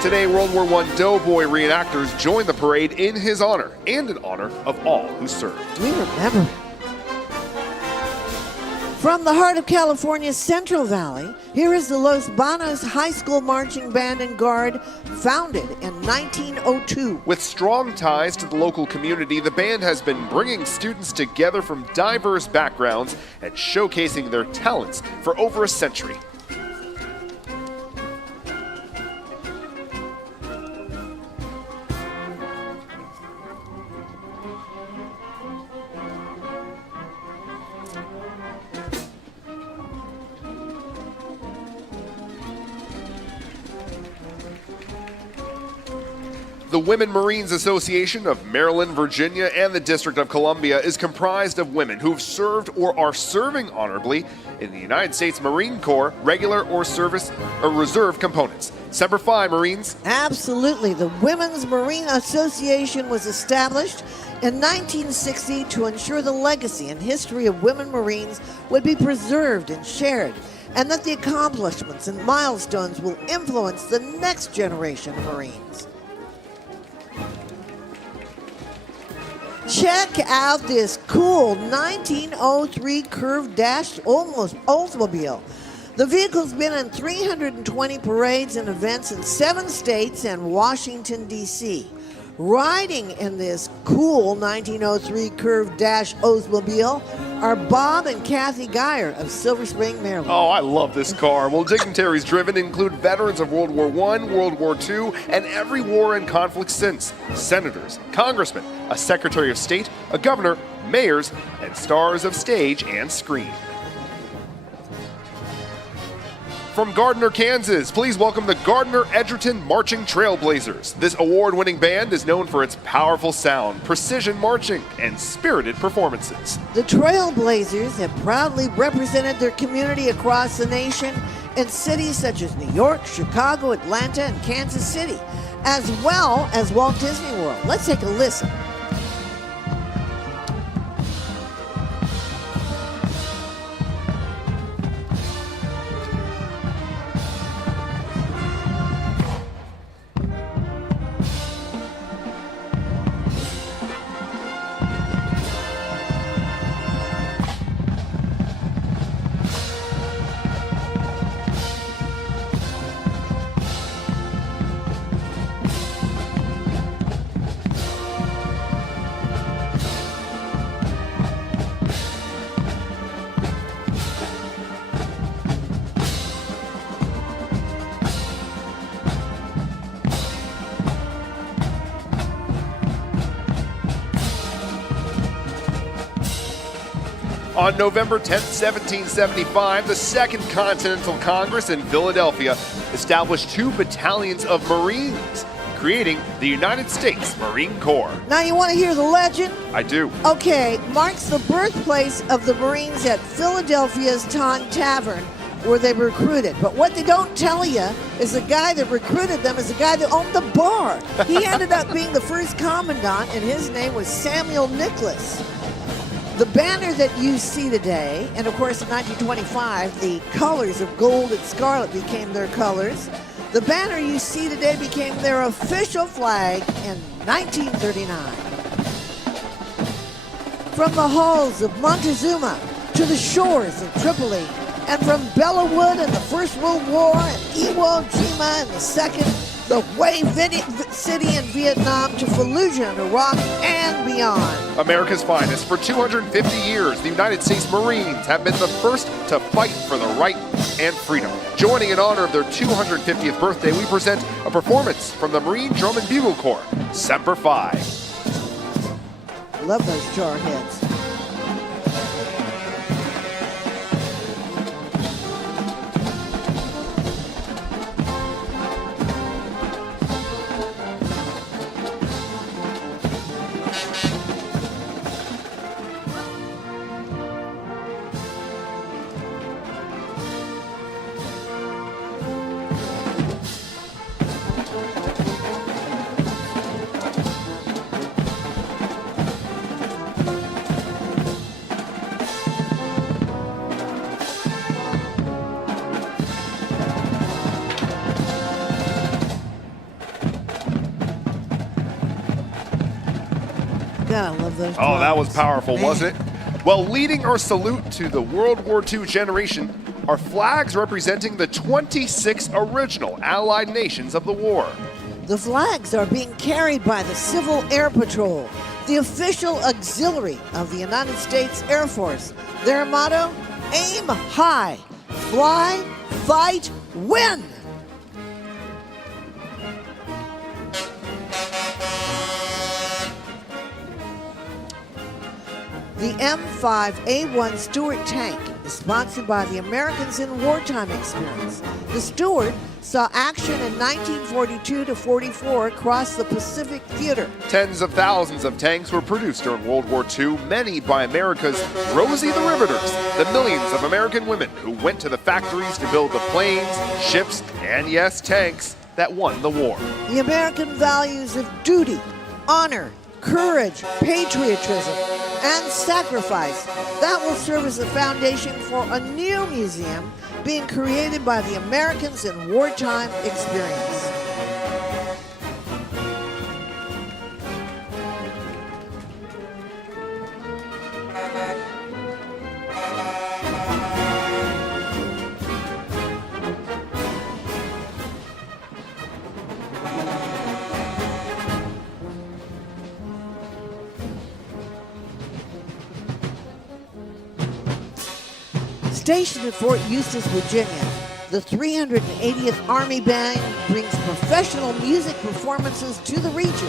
Today, World War I doughboy reenactors join the parade in his honor and in honor of all who served. We remember. From the heart of California's Central Valley, here is the Los Banos High School Marching Band and Guard, founded in 1902. With strong ties to the local community, the band has been bringing students together from diverse backgrounds and showcasing their talents for over a century. The Women Marines Association of Maryland, Virginia, and the District of Columbia is comprised of women who have served or are serving honorably in the United States Marine Corps, regular or service or reserve components. Semper Fi, Marines. Absolutely. The Women's Marine Association was established in 1960 to ensure the legacy and history of women Marines would be preserved and shared, and that the accomplishments and milestones will influence the next generation of Marines. Check out this cool 1903 curved dash Oldsmobile. The vehicle's been in 320 parades and events in 7 states and Washington, D.C. Riding in this cool 1903 curved dash Oldsmobile are Bob and Kathy Geyer of Silver Spring, Maryland. Oh, I love this car. Well, dignitaries driven include veterans of World War I, World War II, and every war and conflict since. Senators, congressmen, a secretary of state, a governor, mayors, and stars of stage and screen. From Gardner, Kansas, please welcome the Gardner Edgerton Marching Trailblazers. This award-winning band is known for its powerful sound, precision marching, and spirited performances. The Trailblazers have proudly represented their community across the nation in cities such as New York, Chicago, Atlanta, and Kansas City, as well as Walt Disney World. Let's take a listen. On November 10, 1775, the Second Continental Congress in Philadelphia established 2 battalions of Marines, creating the United States Marine Corps. Now you want to hear the legend? I do. Okay, marks the birthplace of the Marines at Philadelphia's Ton Tavern, where they were recruited. But what they don't tell you is the guy that recruited them is the guy that owned the bar. He ended up being the first commandant, and his name was Samuel Nicholas. The banner that you see today, and of course in 1925, the colors of gold and scarlet became their colors. The banner you see today became their official flag in 1939. From the halls of Montezuma to the shores of Tripoli, and from Bellawood in the First World War, and Iwo Jima in the Second, the Hue City in Vietnam, to Fallujah in Iraq, and beyond. America's finest. For 250 years, the United States Marines have been the first to fight for the right and freedom. Joining in honor of their 250th birthday, we present a performance from the Marine Drum and Bugle Corps, Semper Fi. Love those jar heads. God, I love those. Oh, that was powerful, wasn't it? Well, leading our salute to the World War II generation are flags representing the 26 original Allied nations of the war. The flags are being carried by the Civil Air Patrol, the official auxiliary of the United States Air Force. Their motto, aim high, fly, fight, win. The M5A1 Stuart tank is sponsored by the Americans in Wartime Experience. The Stuart saw action in 1942 to 44 across the Pacific Theater. Tens of thousands of tanks were produced during World War II, many by America's Rosie the Riveters, the millions of American women who went to the factories to build the planes, ships, and yes, tanks that won the war. The American values of duty, honor, courage, patriotism, and sacrifice. That will serve as the foundation for a new museum being created by the Americans in Wartime Experience. Stationed at Fort Eustis, Virginia, the 380th Army Band brings professional music performances to the region.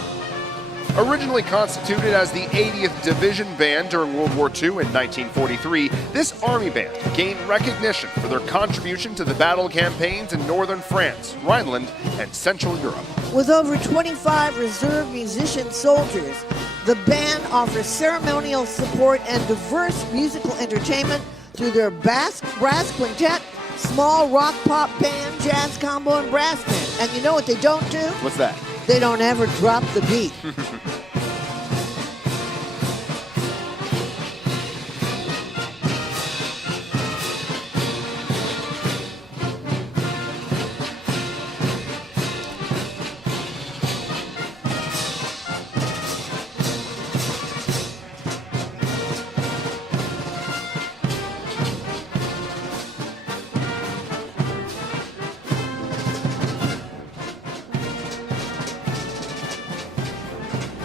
Originally constituted as the 80th Division Band during World War II in 1943, this Army Band gained recognition for their contribution to the battle campaigns in northern France, Rhineland, and Central Europe. With over 25 reserve musician soldiers, the band offers ceremonial support and diverse musical entertainment through their brass quintet, small rock pop band, jazz combo, and brass band. And you know what they don't do? What's that? They don't ever drop the beat.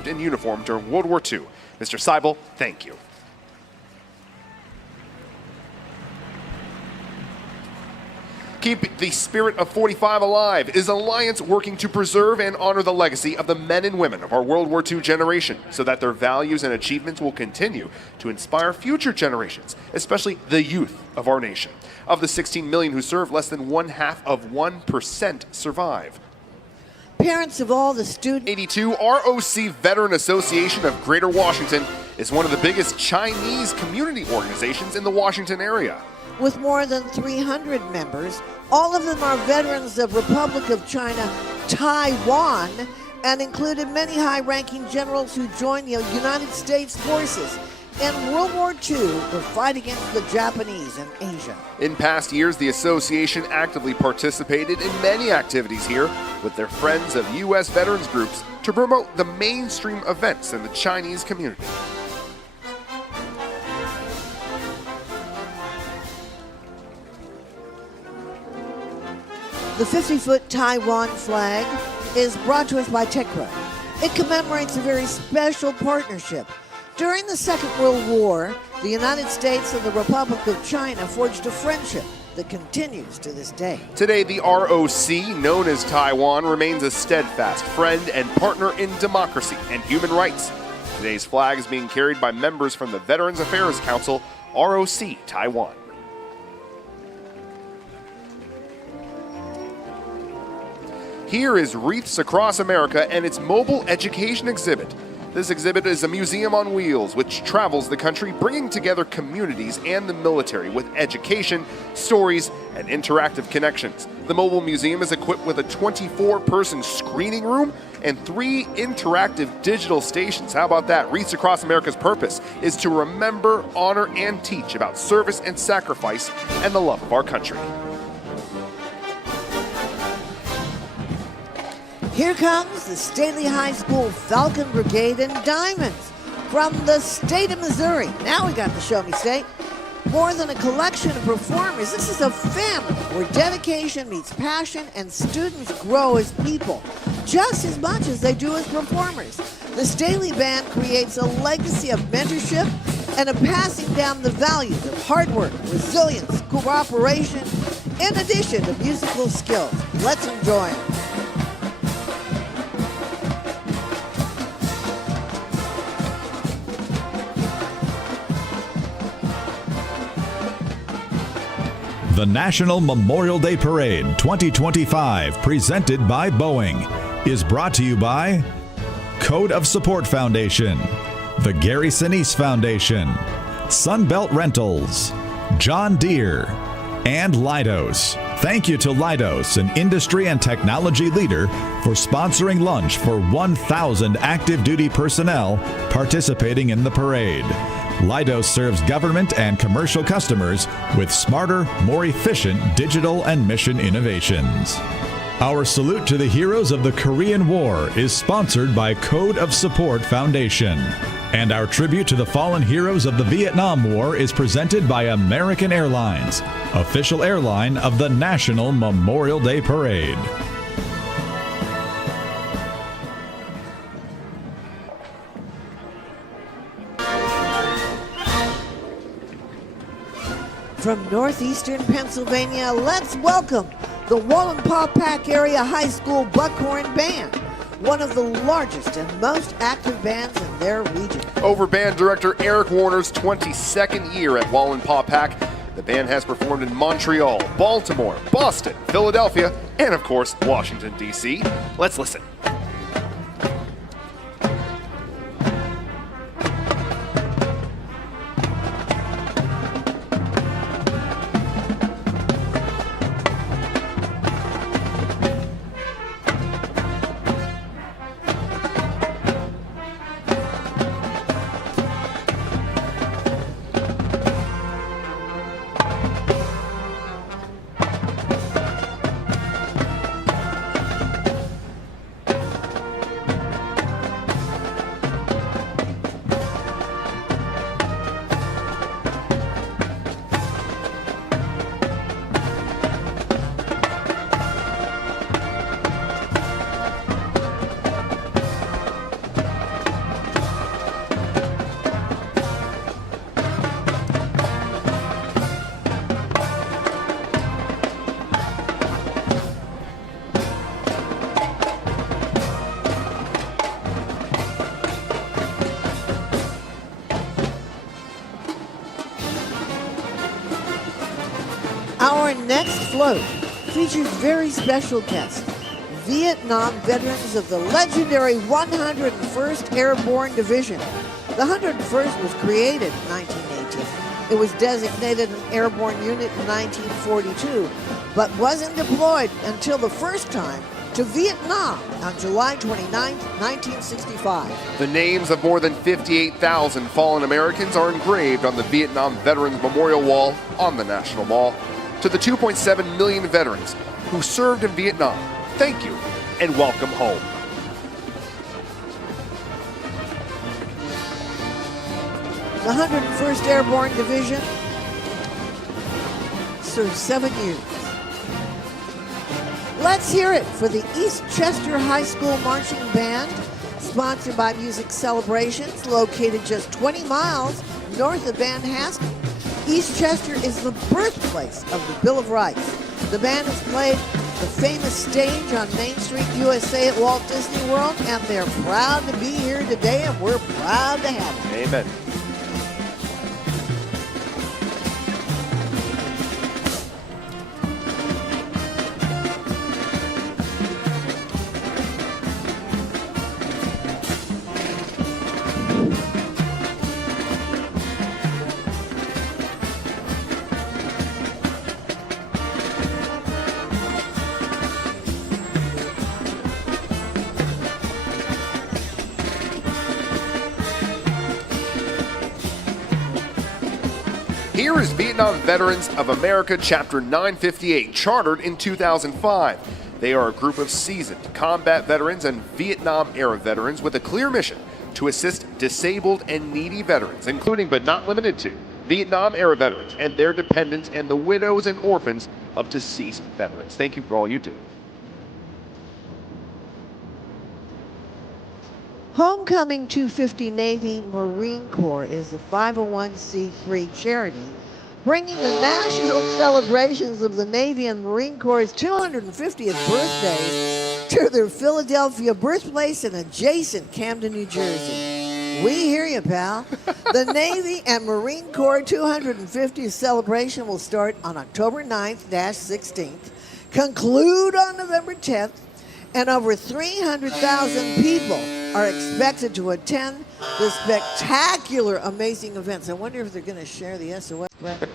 In uniform during World War II. Mr. Seibel, thank you. Keep the spirit of 45 alive is an alliance working to preserve and honor the legacy of the men and women of our World War II generation so that their values and achievements will continue to inspire future generations, especially the youth of our nation. Of the 16 million who serve, less than 1/2 of 1% survive. parents of all the students. 82 ROC Veteran Association of Greater Washington is one of the biggest Chinese community organizations in the Washington area. With more than 300 members, all of them are veterans of Republic of China, Taiwan, and included many high-ranking generals who joined the United States forces in World War II to fight against the Japanese in Asia. In past years, the association actively participated in many activities here with their friends of U.S. veterans groups to promote the mainstream events in the Chinese community. The 50-foot Taiwan flag is brought to us by TechPro. It commemorates a very special partnership. During the Second World War, the United States and the Republic of China forged a friendship that continues to this day. Today, the ROC, known as Taiwan, remains a steadfast friend and partner in democracy and human rights. Today's flag is being carried by members from the Veterans Affairs Council, ROC Taiwan. Here is Wreaths Across America and its mobile education exhibit. This exhibit is a museum on wheels which travels the country, bringing together communities and the military with education, stories, and interactive connections. The mobile museum is equipped with a 24-person screening room and 3 interactive digital stations. How about that? Wreaths Across America's purpose is to remember, honor, and teach about service and sacrifice and the love of our country. Here comes the Staley High School Falcon Brigade in Diamonds from the state of Missouri. Now we got the Show Me State. More than a collection of performers, this is a family where dedication meets passion and students grow as people, just as much as they do as performers. The Staley Band creates a legacy of mentorship and of passing down the values of hard work, resilience, cooperation, in addition to musical skills. Let's enjoy it. The National Memorial Day Parade 2025, presented by Boeing, is brought to you by Code of Support Foundation, the Gary Sinise Foundation, Sunbelt Rentals, John Deere, and Leidos. Thank you to Leidos, an industry and technology leader, for sponsoring lunch for 1,000 active duty personnel participating in the parade. Leidos serves government and commercial customers with smarter, more efficient digital and mission innovations. Our salute to the heroes of the Korean War is sponsored by Code of Support Foundation. And our tribute to the fallen heroes of the Vietnam War is presented by American Airlines, official airline of the National Memorial Day Parade. From northeastern Pennsylvania, let's welcome the Wallenpaupack Area High School Buckhorn Band, one of the largest and most active bands in their region. Over band director Eric Warner's 22nd year at Wallenpaupack, the band has performed in Montreal, Baltimore, Boston, Philadelphia, and of course, Washington, D.C. Let's listen. Our next float features very special guest, Vietnam veterans of the legendary 101st Airborne Division. The 101st was created in 1918. It was designated an airborne unit in 1942, but wasn't deployed until the first time to Vietnam on July 29, 1965. The names of more than 58,000 fallen Americans are engraved on the Vietnam Veterans Memorial Wall on the National Mall. To the 2.7 million veterans who served in Vietnam, thank you and welcome home. The 101st Airborne Division served 7 years. Let's hear it for the East Chester High School Marching Band, sponsored by Music Celebrations, located just 20 miles north of Van Haskell. East Chester is the birthplace of the Bill of Rights. The band has played the famous stage on Main Street, USA at Walt Disney World, and they're proud to be here today, and we're proud to have them. Amen. Here is Vietnam Veterans of America Chapter 958, chartered in 2005. They are a group of seasoned combat veterans and Vietnam-era veterans with a clear mission to assist disabled and needy veterans, including but not limited to Vietnam-era veterans and their dependents and the widows and orphans of deceased veterans. Thank you for all you do. Homecoming 250 Navy Marine Corps is a 501c3 charity bringing the national celebrations of the Navy and Marine Corps' 250th birthdays to their Philadelphia birthplace and adjacent Camden, New Jersey. We hear you, pal. The Navy and Marine Corps 250th celebration will start on October 9th-16th, conclude on November 10th, and over 300,000 people are expected to attend the spectacular, amazing events. I wonder if they're going to share the SOS record.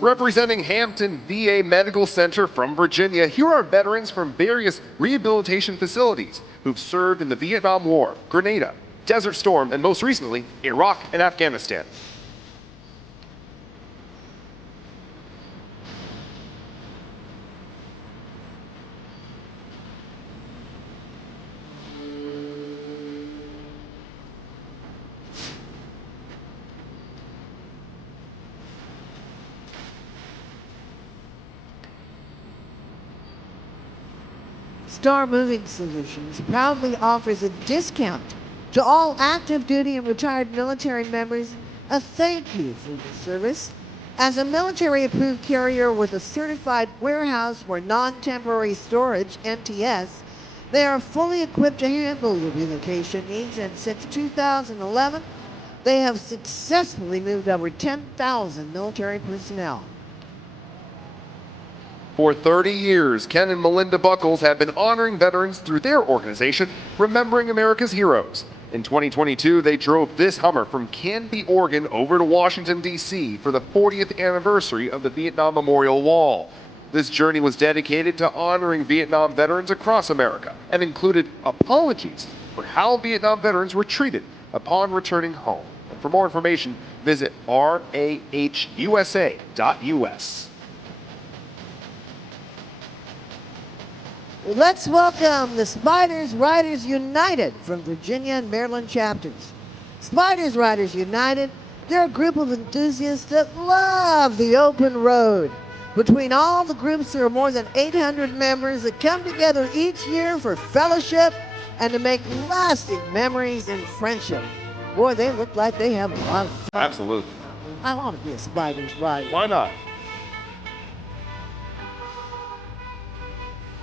Representing Hampton VA Medical Center from Virginia, here are veterans from various rehabilitation facilities who've served in the Vietnam War, Grenada, Desert Storm, and most recently, Iraq and Afghanistan. Star Moving Solutions proudly offers a discount to all active duty and retired military members, a thank you for your service. As a military approved carrier with a certified warehouse for non-temporary storage, NTS, they are fully equipped to handle your relocation needs, and since 2011, they have successfully moved over 10,000 military personnel. For 30 years, Ken and Melinda Buckles have been honoring veterans through their organization, Remembering America's Heroes. In 2022, they drove this Hummer from Canby, Oregon over to Washington, D.C. for the 40th anniversary of the Vietnam Memorial Wall. This journey was dedicated to honoring Vietnam veterans across America and included apologies for how Vietnam veterans were treated upon returning home. And for more information, visit rahusa.us. Let's welcome the Spiders Riders United from Virginia and Maryland chapters. Spiders Riders United, they're a group of enthusiasts that love the open road. Between all the groups, there are more than 800 members that come together each year for fellowship and to make lasting memories and friendship. Boy, they look like they have a lot of fun. Absolutely. I want to be a Spiders Rider. Why not?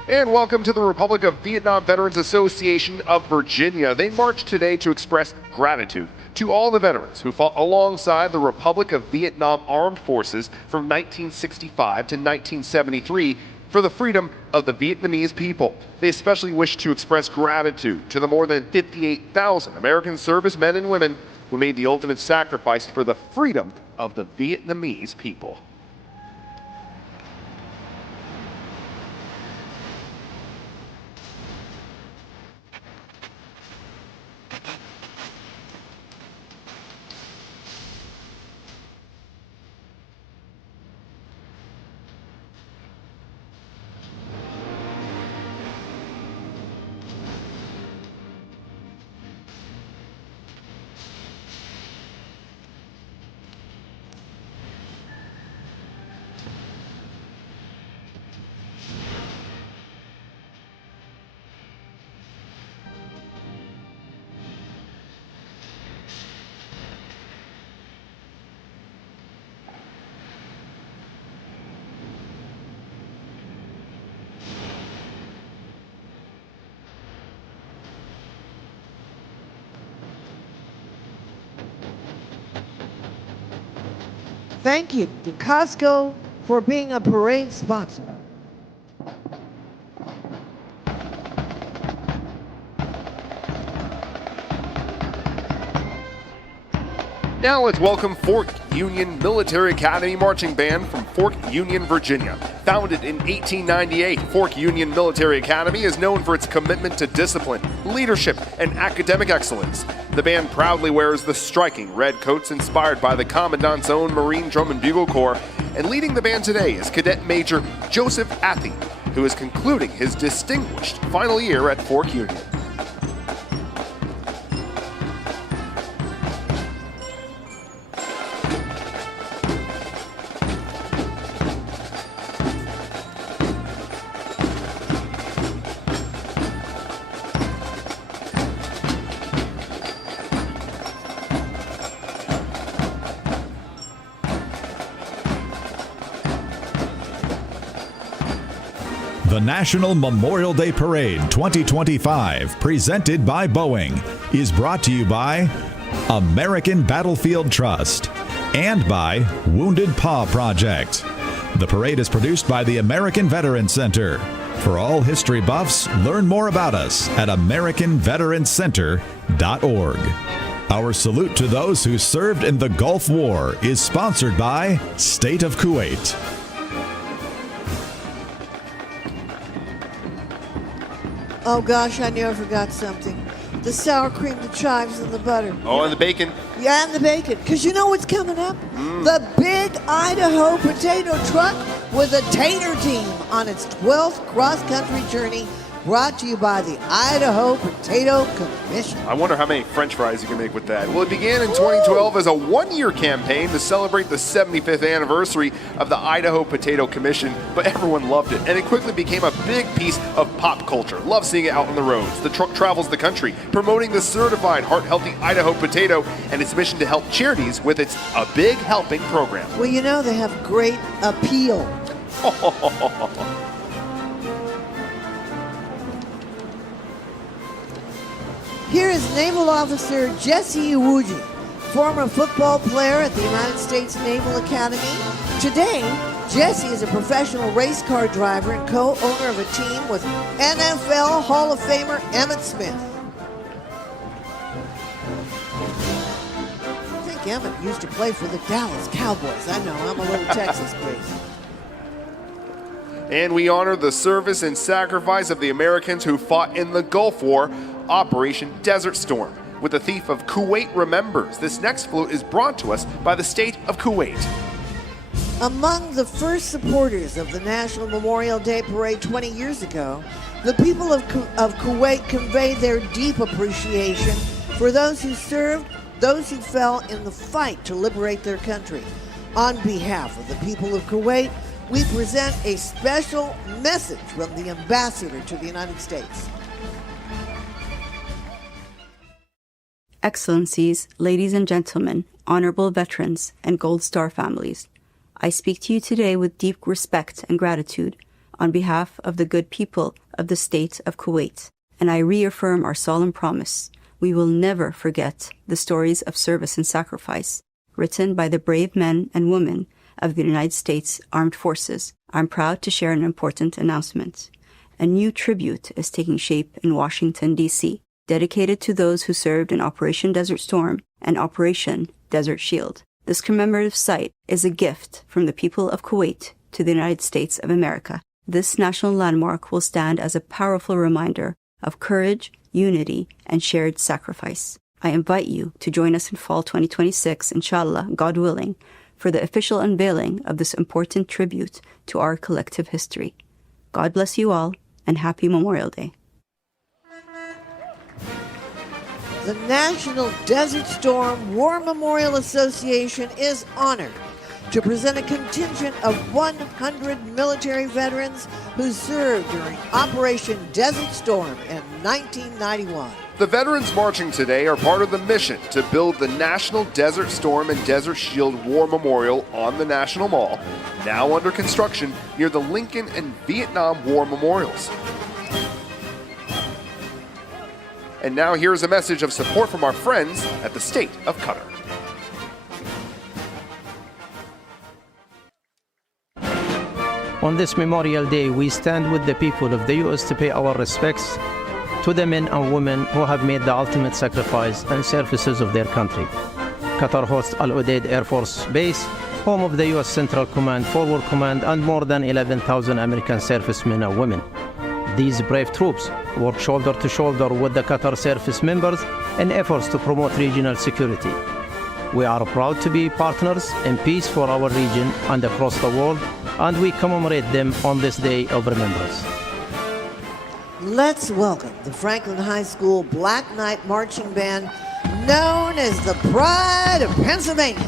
And welcome to the Republic of Vietnam Veterans Association of Virginia. They marched today to express gratitude to all the veterans who fought alongside the Republic of Vietnam Armed Forces from 1965 to 1973 for the freedom of the Vietnamese people. They especially wish to express gratitude to the more than 58,000 American servicemen and women who made the ultimate sacrifice for the freedom of the Vietnamese people. Thank you to Costco for being a parade sponsor. Now let's welcome Fort Union Military Academy Marching Band from Fort Union, Virginia. Founded in 1898, Fort Union Military Academy is known for its commitment to discipline, leadership, and academic excellence. The band proudly wears the striking red coats inspired by the Commandant's own Marine Drum and Bugle Corps, and leading the band today is Cadet Major Joseph Athey, who is concluding his distinguished final year at Fort Union. The National Memorial Day Parade 2025, presented by Boeing, is brought to you by American Battlefield Trust and by Wounded Paw Project. The parade is produced by the American Veterans Center. For all history buffs, learn more about us at AmericanVeteransCenter.org. Our salute to those who served in the Gulf War is sponsored by State of Kuwait. Oh gosh, I knew I forgot something. The sour cream, the chives, and the butter. Oh, and the bacon. Yeah, and the bacon. Because you know what's coming up? The big Idaho potato truck with a tater team on its 12th cross-country journey, brought to you by the Idaho Potato Commission. I wonder how many French fries you can make with that. Well, it began in 2012 as a one-year campaign to celebrate the 75th anniversary of the Idaho Potato Commission, but everyone loved it, and it quickly became a big piece of pop culture. Love seeing it out on the roads. The truck travels the country, promoting the certified heart-healthy Idaho potato and its mission to help charities with its A Big Helping program. Well, you know, they have great appeal. Here is Naval Officer Jesse Iwuji, former football player at the United States Naval Academy. Today, Jesse is a professional race car driver and co-owner of a team with NFL Hall of Famer Emmitt Smith. I think Emmitt used to play for the Dallas Cowboys. I know, I'm a little Texas crazy. And we honor the service and sacrifice of the Americans who fought in the Gulf War, Operation Desert Storm. With the Thief of Kuwait Remembers, this next flute is brought to us by the state of Kuwait. Among the first supporters of the National Memorial Day Parade 20 years ago, the people of Kuwait conveyed their deep appreciation for those who served, those who fell in the fight to liberate their country. On behalf of the people of Kuwait, we present a special message from the ambassador to the United States. Excellencies, ladies and gentlemen, honorable veterans, and Gold Star families, I speak to you today with deep respect and gratitude on behalf of the good people of the state of Kuwait, and I reaffirm our solemn promise. We will never forget the stories of service and sacrifice written by the brave men and women of the United States Armed Forces. I'm proud to share an important announcement. A new tribute is taking shape in Washington, D.C., dedicated to those who served in Operation Desert Storm and Operation Desert Shield. This commemorative site is a gift from the people of Kuwait to the United States of America. This national landmark will stand as a powerful reminder of courage, unity, and shared sacrifice. I invite you to join us in fall 2026, inshallah, God willing, for the official unveiling of this important tribute to our collective history. God bless you all, and happy Memorial Day. The National Desert Storm War Memorial Association is honored to present a contingent of 100 military veterans who served during Operation Desert Storm in 1991. The veterans marching today are part of the mission to build the National Desert Storm and Desert Shield War Memorial on the National Mall, now under construction near the Lincoln and Vietnam War memorials. And now here's a message of support from our friends at the State of Qatar. On this Memorial Day, we stand with the people of the U.S. to pay our respects to the men and women who have made the ultimate sacrifice and services of their country. Qatar hosts Al Udeid Air Force Base, home of the U.S. Central Command, Forward Command, and more than 11,000 American servicemen and women. These brave troops work shoulder to shoulder with the Qatar service members in efforts to promote regional security. We are proud to be partners in peace for our region and across the world, and we commemorate them on this day of remembrance. Let's welcome the Franklin High School Black Knight Marching Band, known as the Pride of Pennsylvania.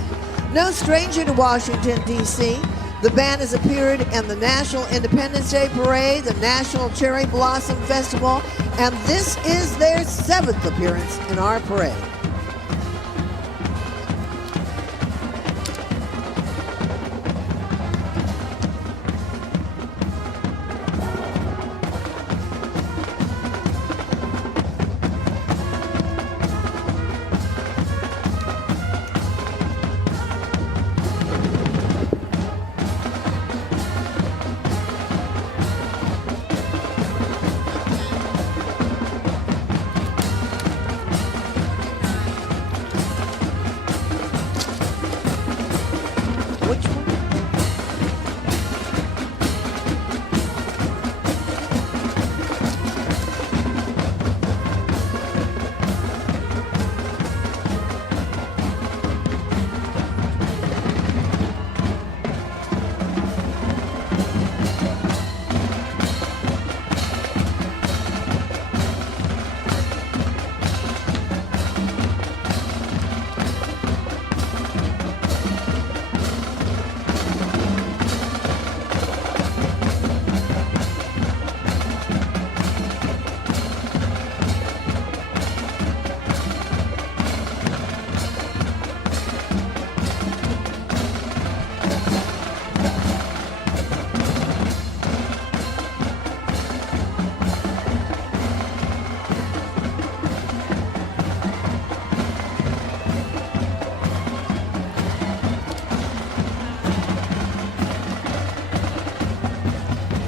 No stranger to Washington, D.C., the band has appeared in the National Independence Day Parade, the National Cherry Blossom Festival, and this is their 7th appearance in our parade.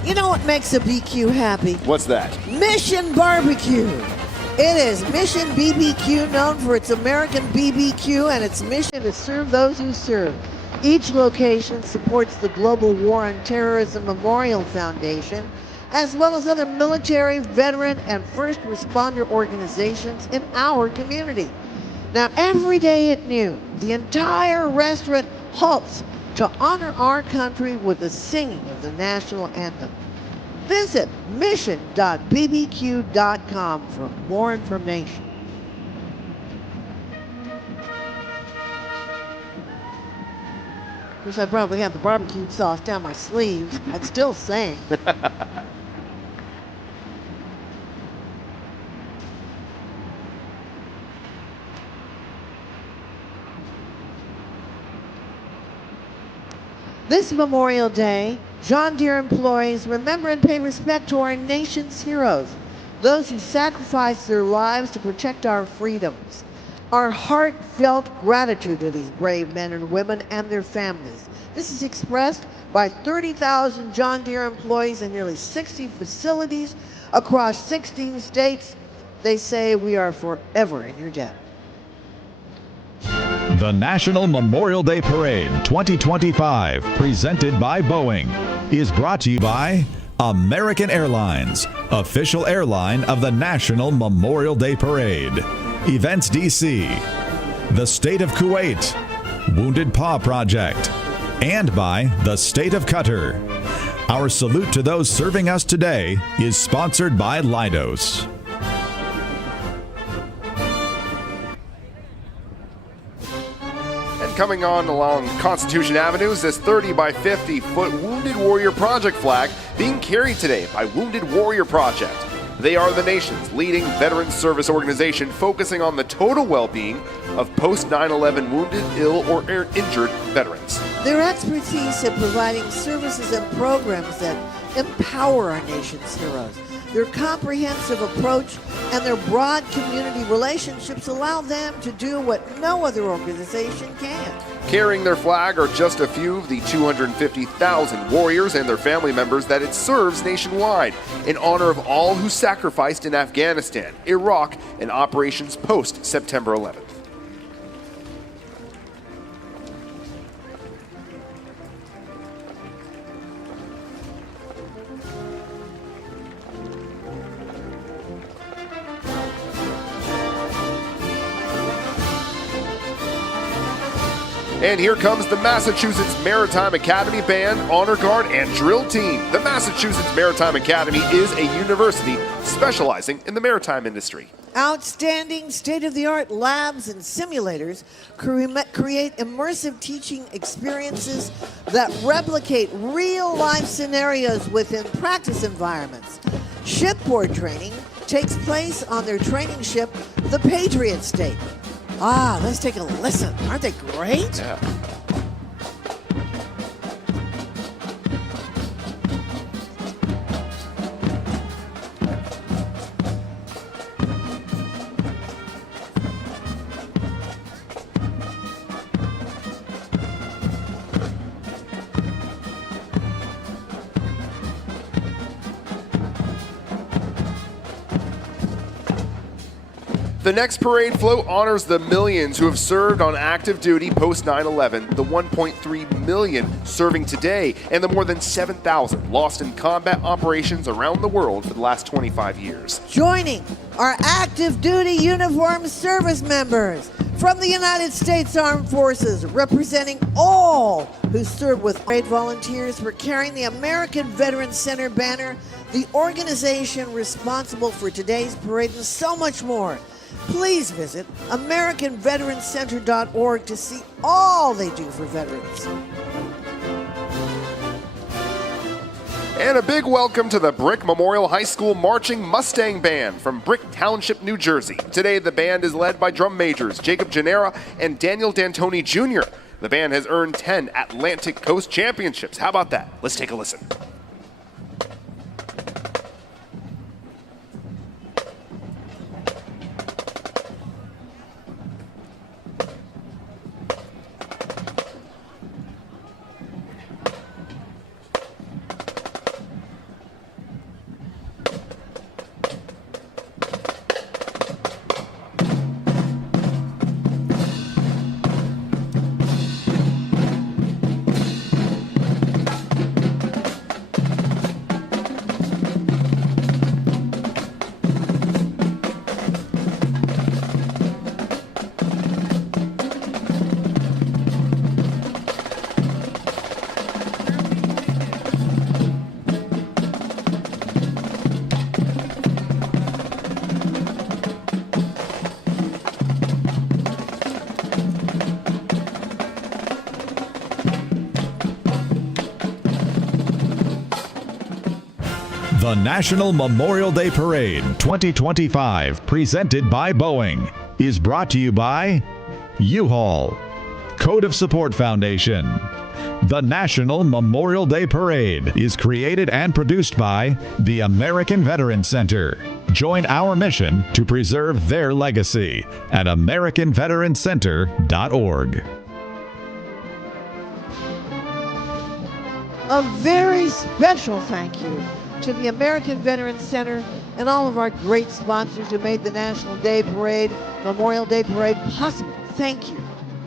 You know what makes a BQ happy? What's that? Mission Barbecue. It is Mission BBQ, known for its American BBQ and its mission to serve those who serve. Each location supports the Global War on Terrorism Memorial Foundation, as well as other military, veteran, and first responder organizations in our community. Now, every day at noon, the entire restaurant halts to honor our country with the singing of the national anthem. Visit mission.bbq.com for more information. Of course, I probably have the barbecue sauce down my sleeves. I'd still sing. This Memorial Day, John Deere employees, remember and pay respect to our nation's heroes, those who sacrificed their lives to protect our freedoms. Our heartfelt gratitude to these brave men and women and their families. This is expressed by 30,000 John Deere employees in nearly 60 facilities across 16 states. They say we are forever in your debt. The National Memorial Day Parade 2025, presented by Boeing, is brought to you by American Airlines, official airline of the National Memorial Day Parade. Events DC, the State of Kuwait, Wounded Paw Project, and by the State of Qatar. Our salute to those serving us today is sponsored by Leidos. And coming on along Constitution Avenue is this 30 by 50 foot Wounded Warrior Project flag being carried today by Wounded Warrior Project. They are the nation's leading veteran service organization focusing on the total well-being of post-9/11 wounded, ill, or injured veterans. Their expertise in providing services and programs that empower our nation's heroes. Their comprehensive approach and their broad community relationships allow them to do what no other organization can. Carrying their flag are just a few of the 250,000 warriors and their family members that it serves nationwide in honor of all who sacrificed in Afghanistan, Iraq, and operations post-September 11th. And here comes the Massachusetts Maritime Academy Band, Honor Guard, and Drill Team. The Massachusetts Maritime Academy is a university specializing in the maritime industry. Outstanding state-of-the-art labs and simulators create immersive teaching experiences that replicate real-life scenarios within practice environments. Shipboard training takes place on their training ship, the Patriot State. Ah, let's take a listen. Aren't they great? Yeah. The next parade float honors the millions who have served on active duty post 9/11, the 1.3 million serving today, and the more than 7,000 lost in combat operations around the world for the last 25 years. Joining our active duty uniformed service members from the United States Armed Forces, representing all who serve with parade volunteers for carrying the American Veterans Center banner, the organization responsible for today's parade, and so much more. Please visit AmericanVeteransCenter.org to see all they do for veterans. And a big welcome to the Brick Memorial High School Marching Mustang Band from Brick Township, New Jersey. Today, the band is led by drum majors Jacob Genera and Daniel D'Antoni Jr. The band has earned 10 Atlantic Coast Championships. How about that? Let's take a listen. The National Memorial Day Parade 2025, presented by Boeing, is brought to you by U-Haul, Code of Support Foundation. The National Memorial Day Parade is created and produced by the American Veterans Center. Join our mission to preserve their legacy at AmericanVeteransCenter.org. A very special thank you to the American Veterans Center and all of our great sponsors who made the National Day Parade, Memorial Day Parade possible. Thank you.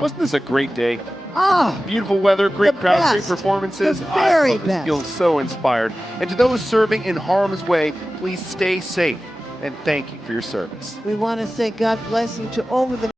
Wasn't this a great day? Ah, beautiful weather, great crowd, best. great performances. The very I just best. feel so inspired. And to those serving in harm's way, please stay safe and thank you for your service. We want to say God bless you to over the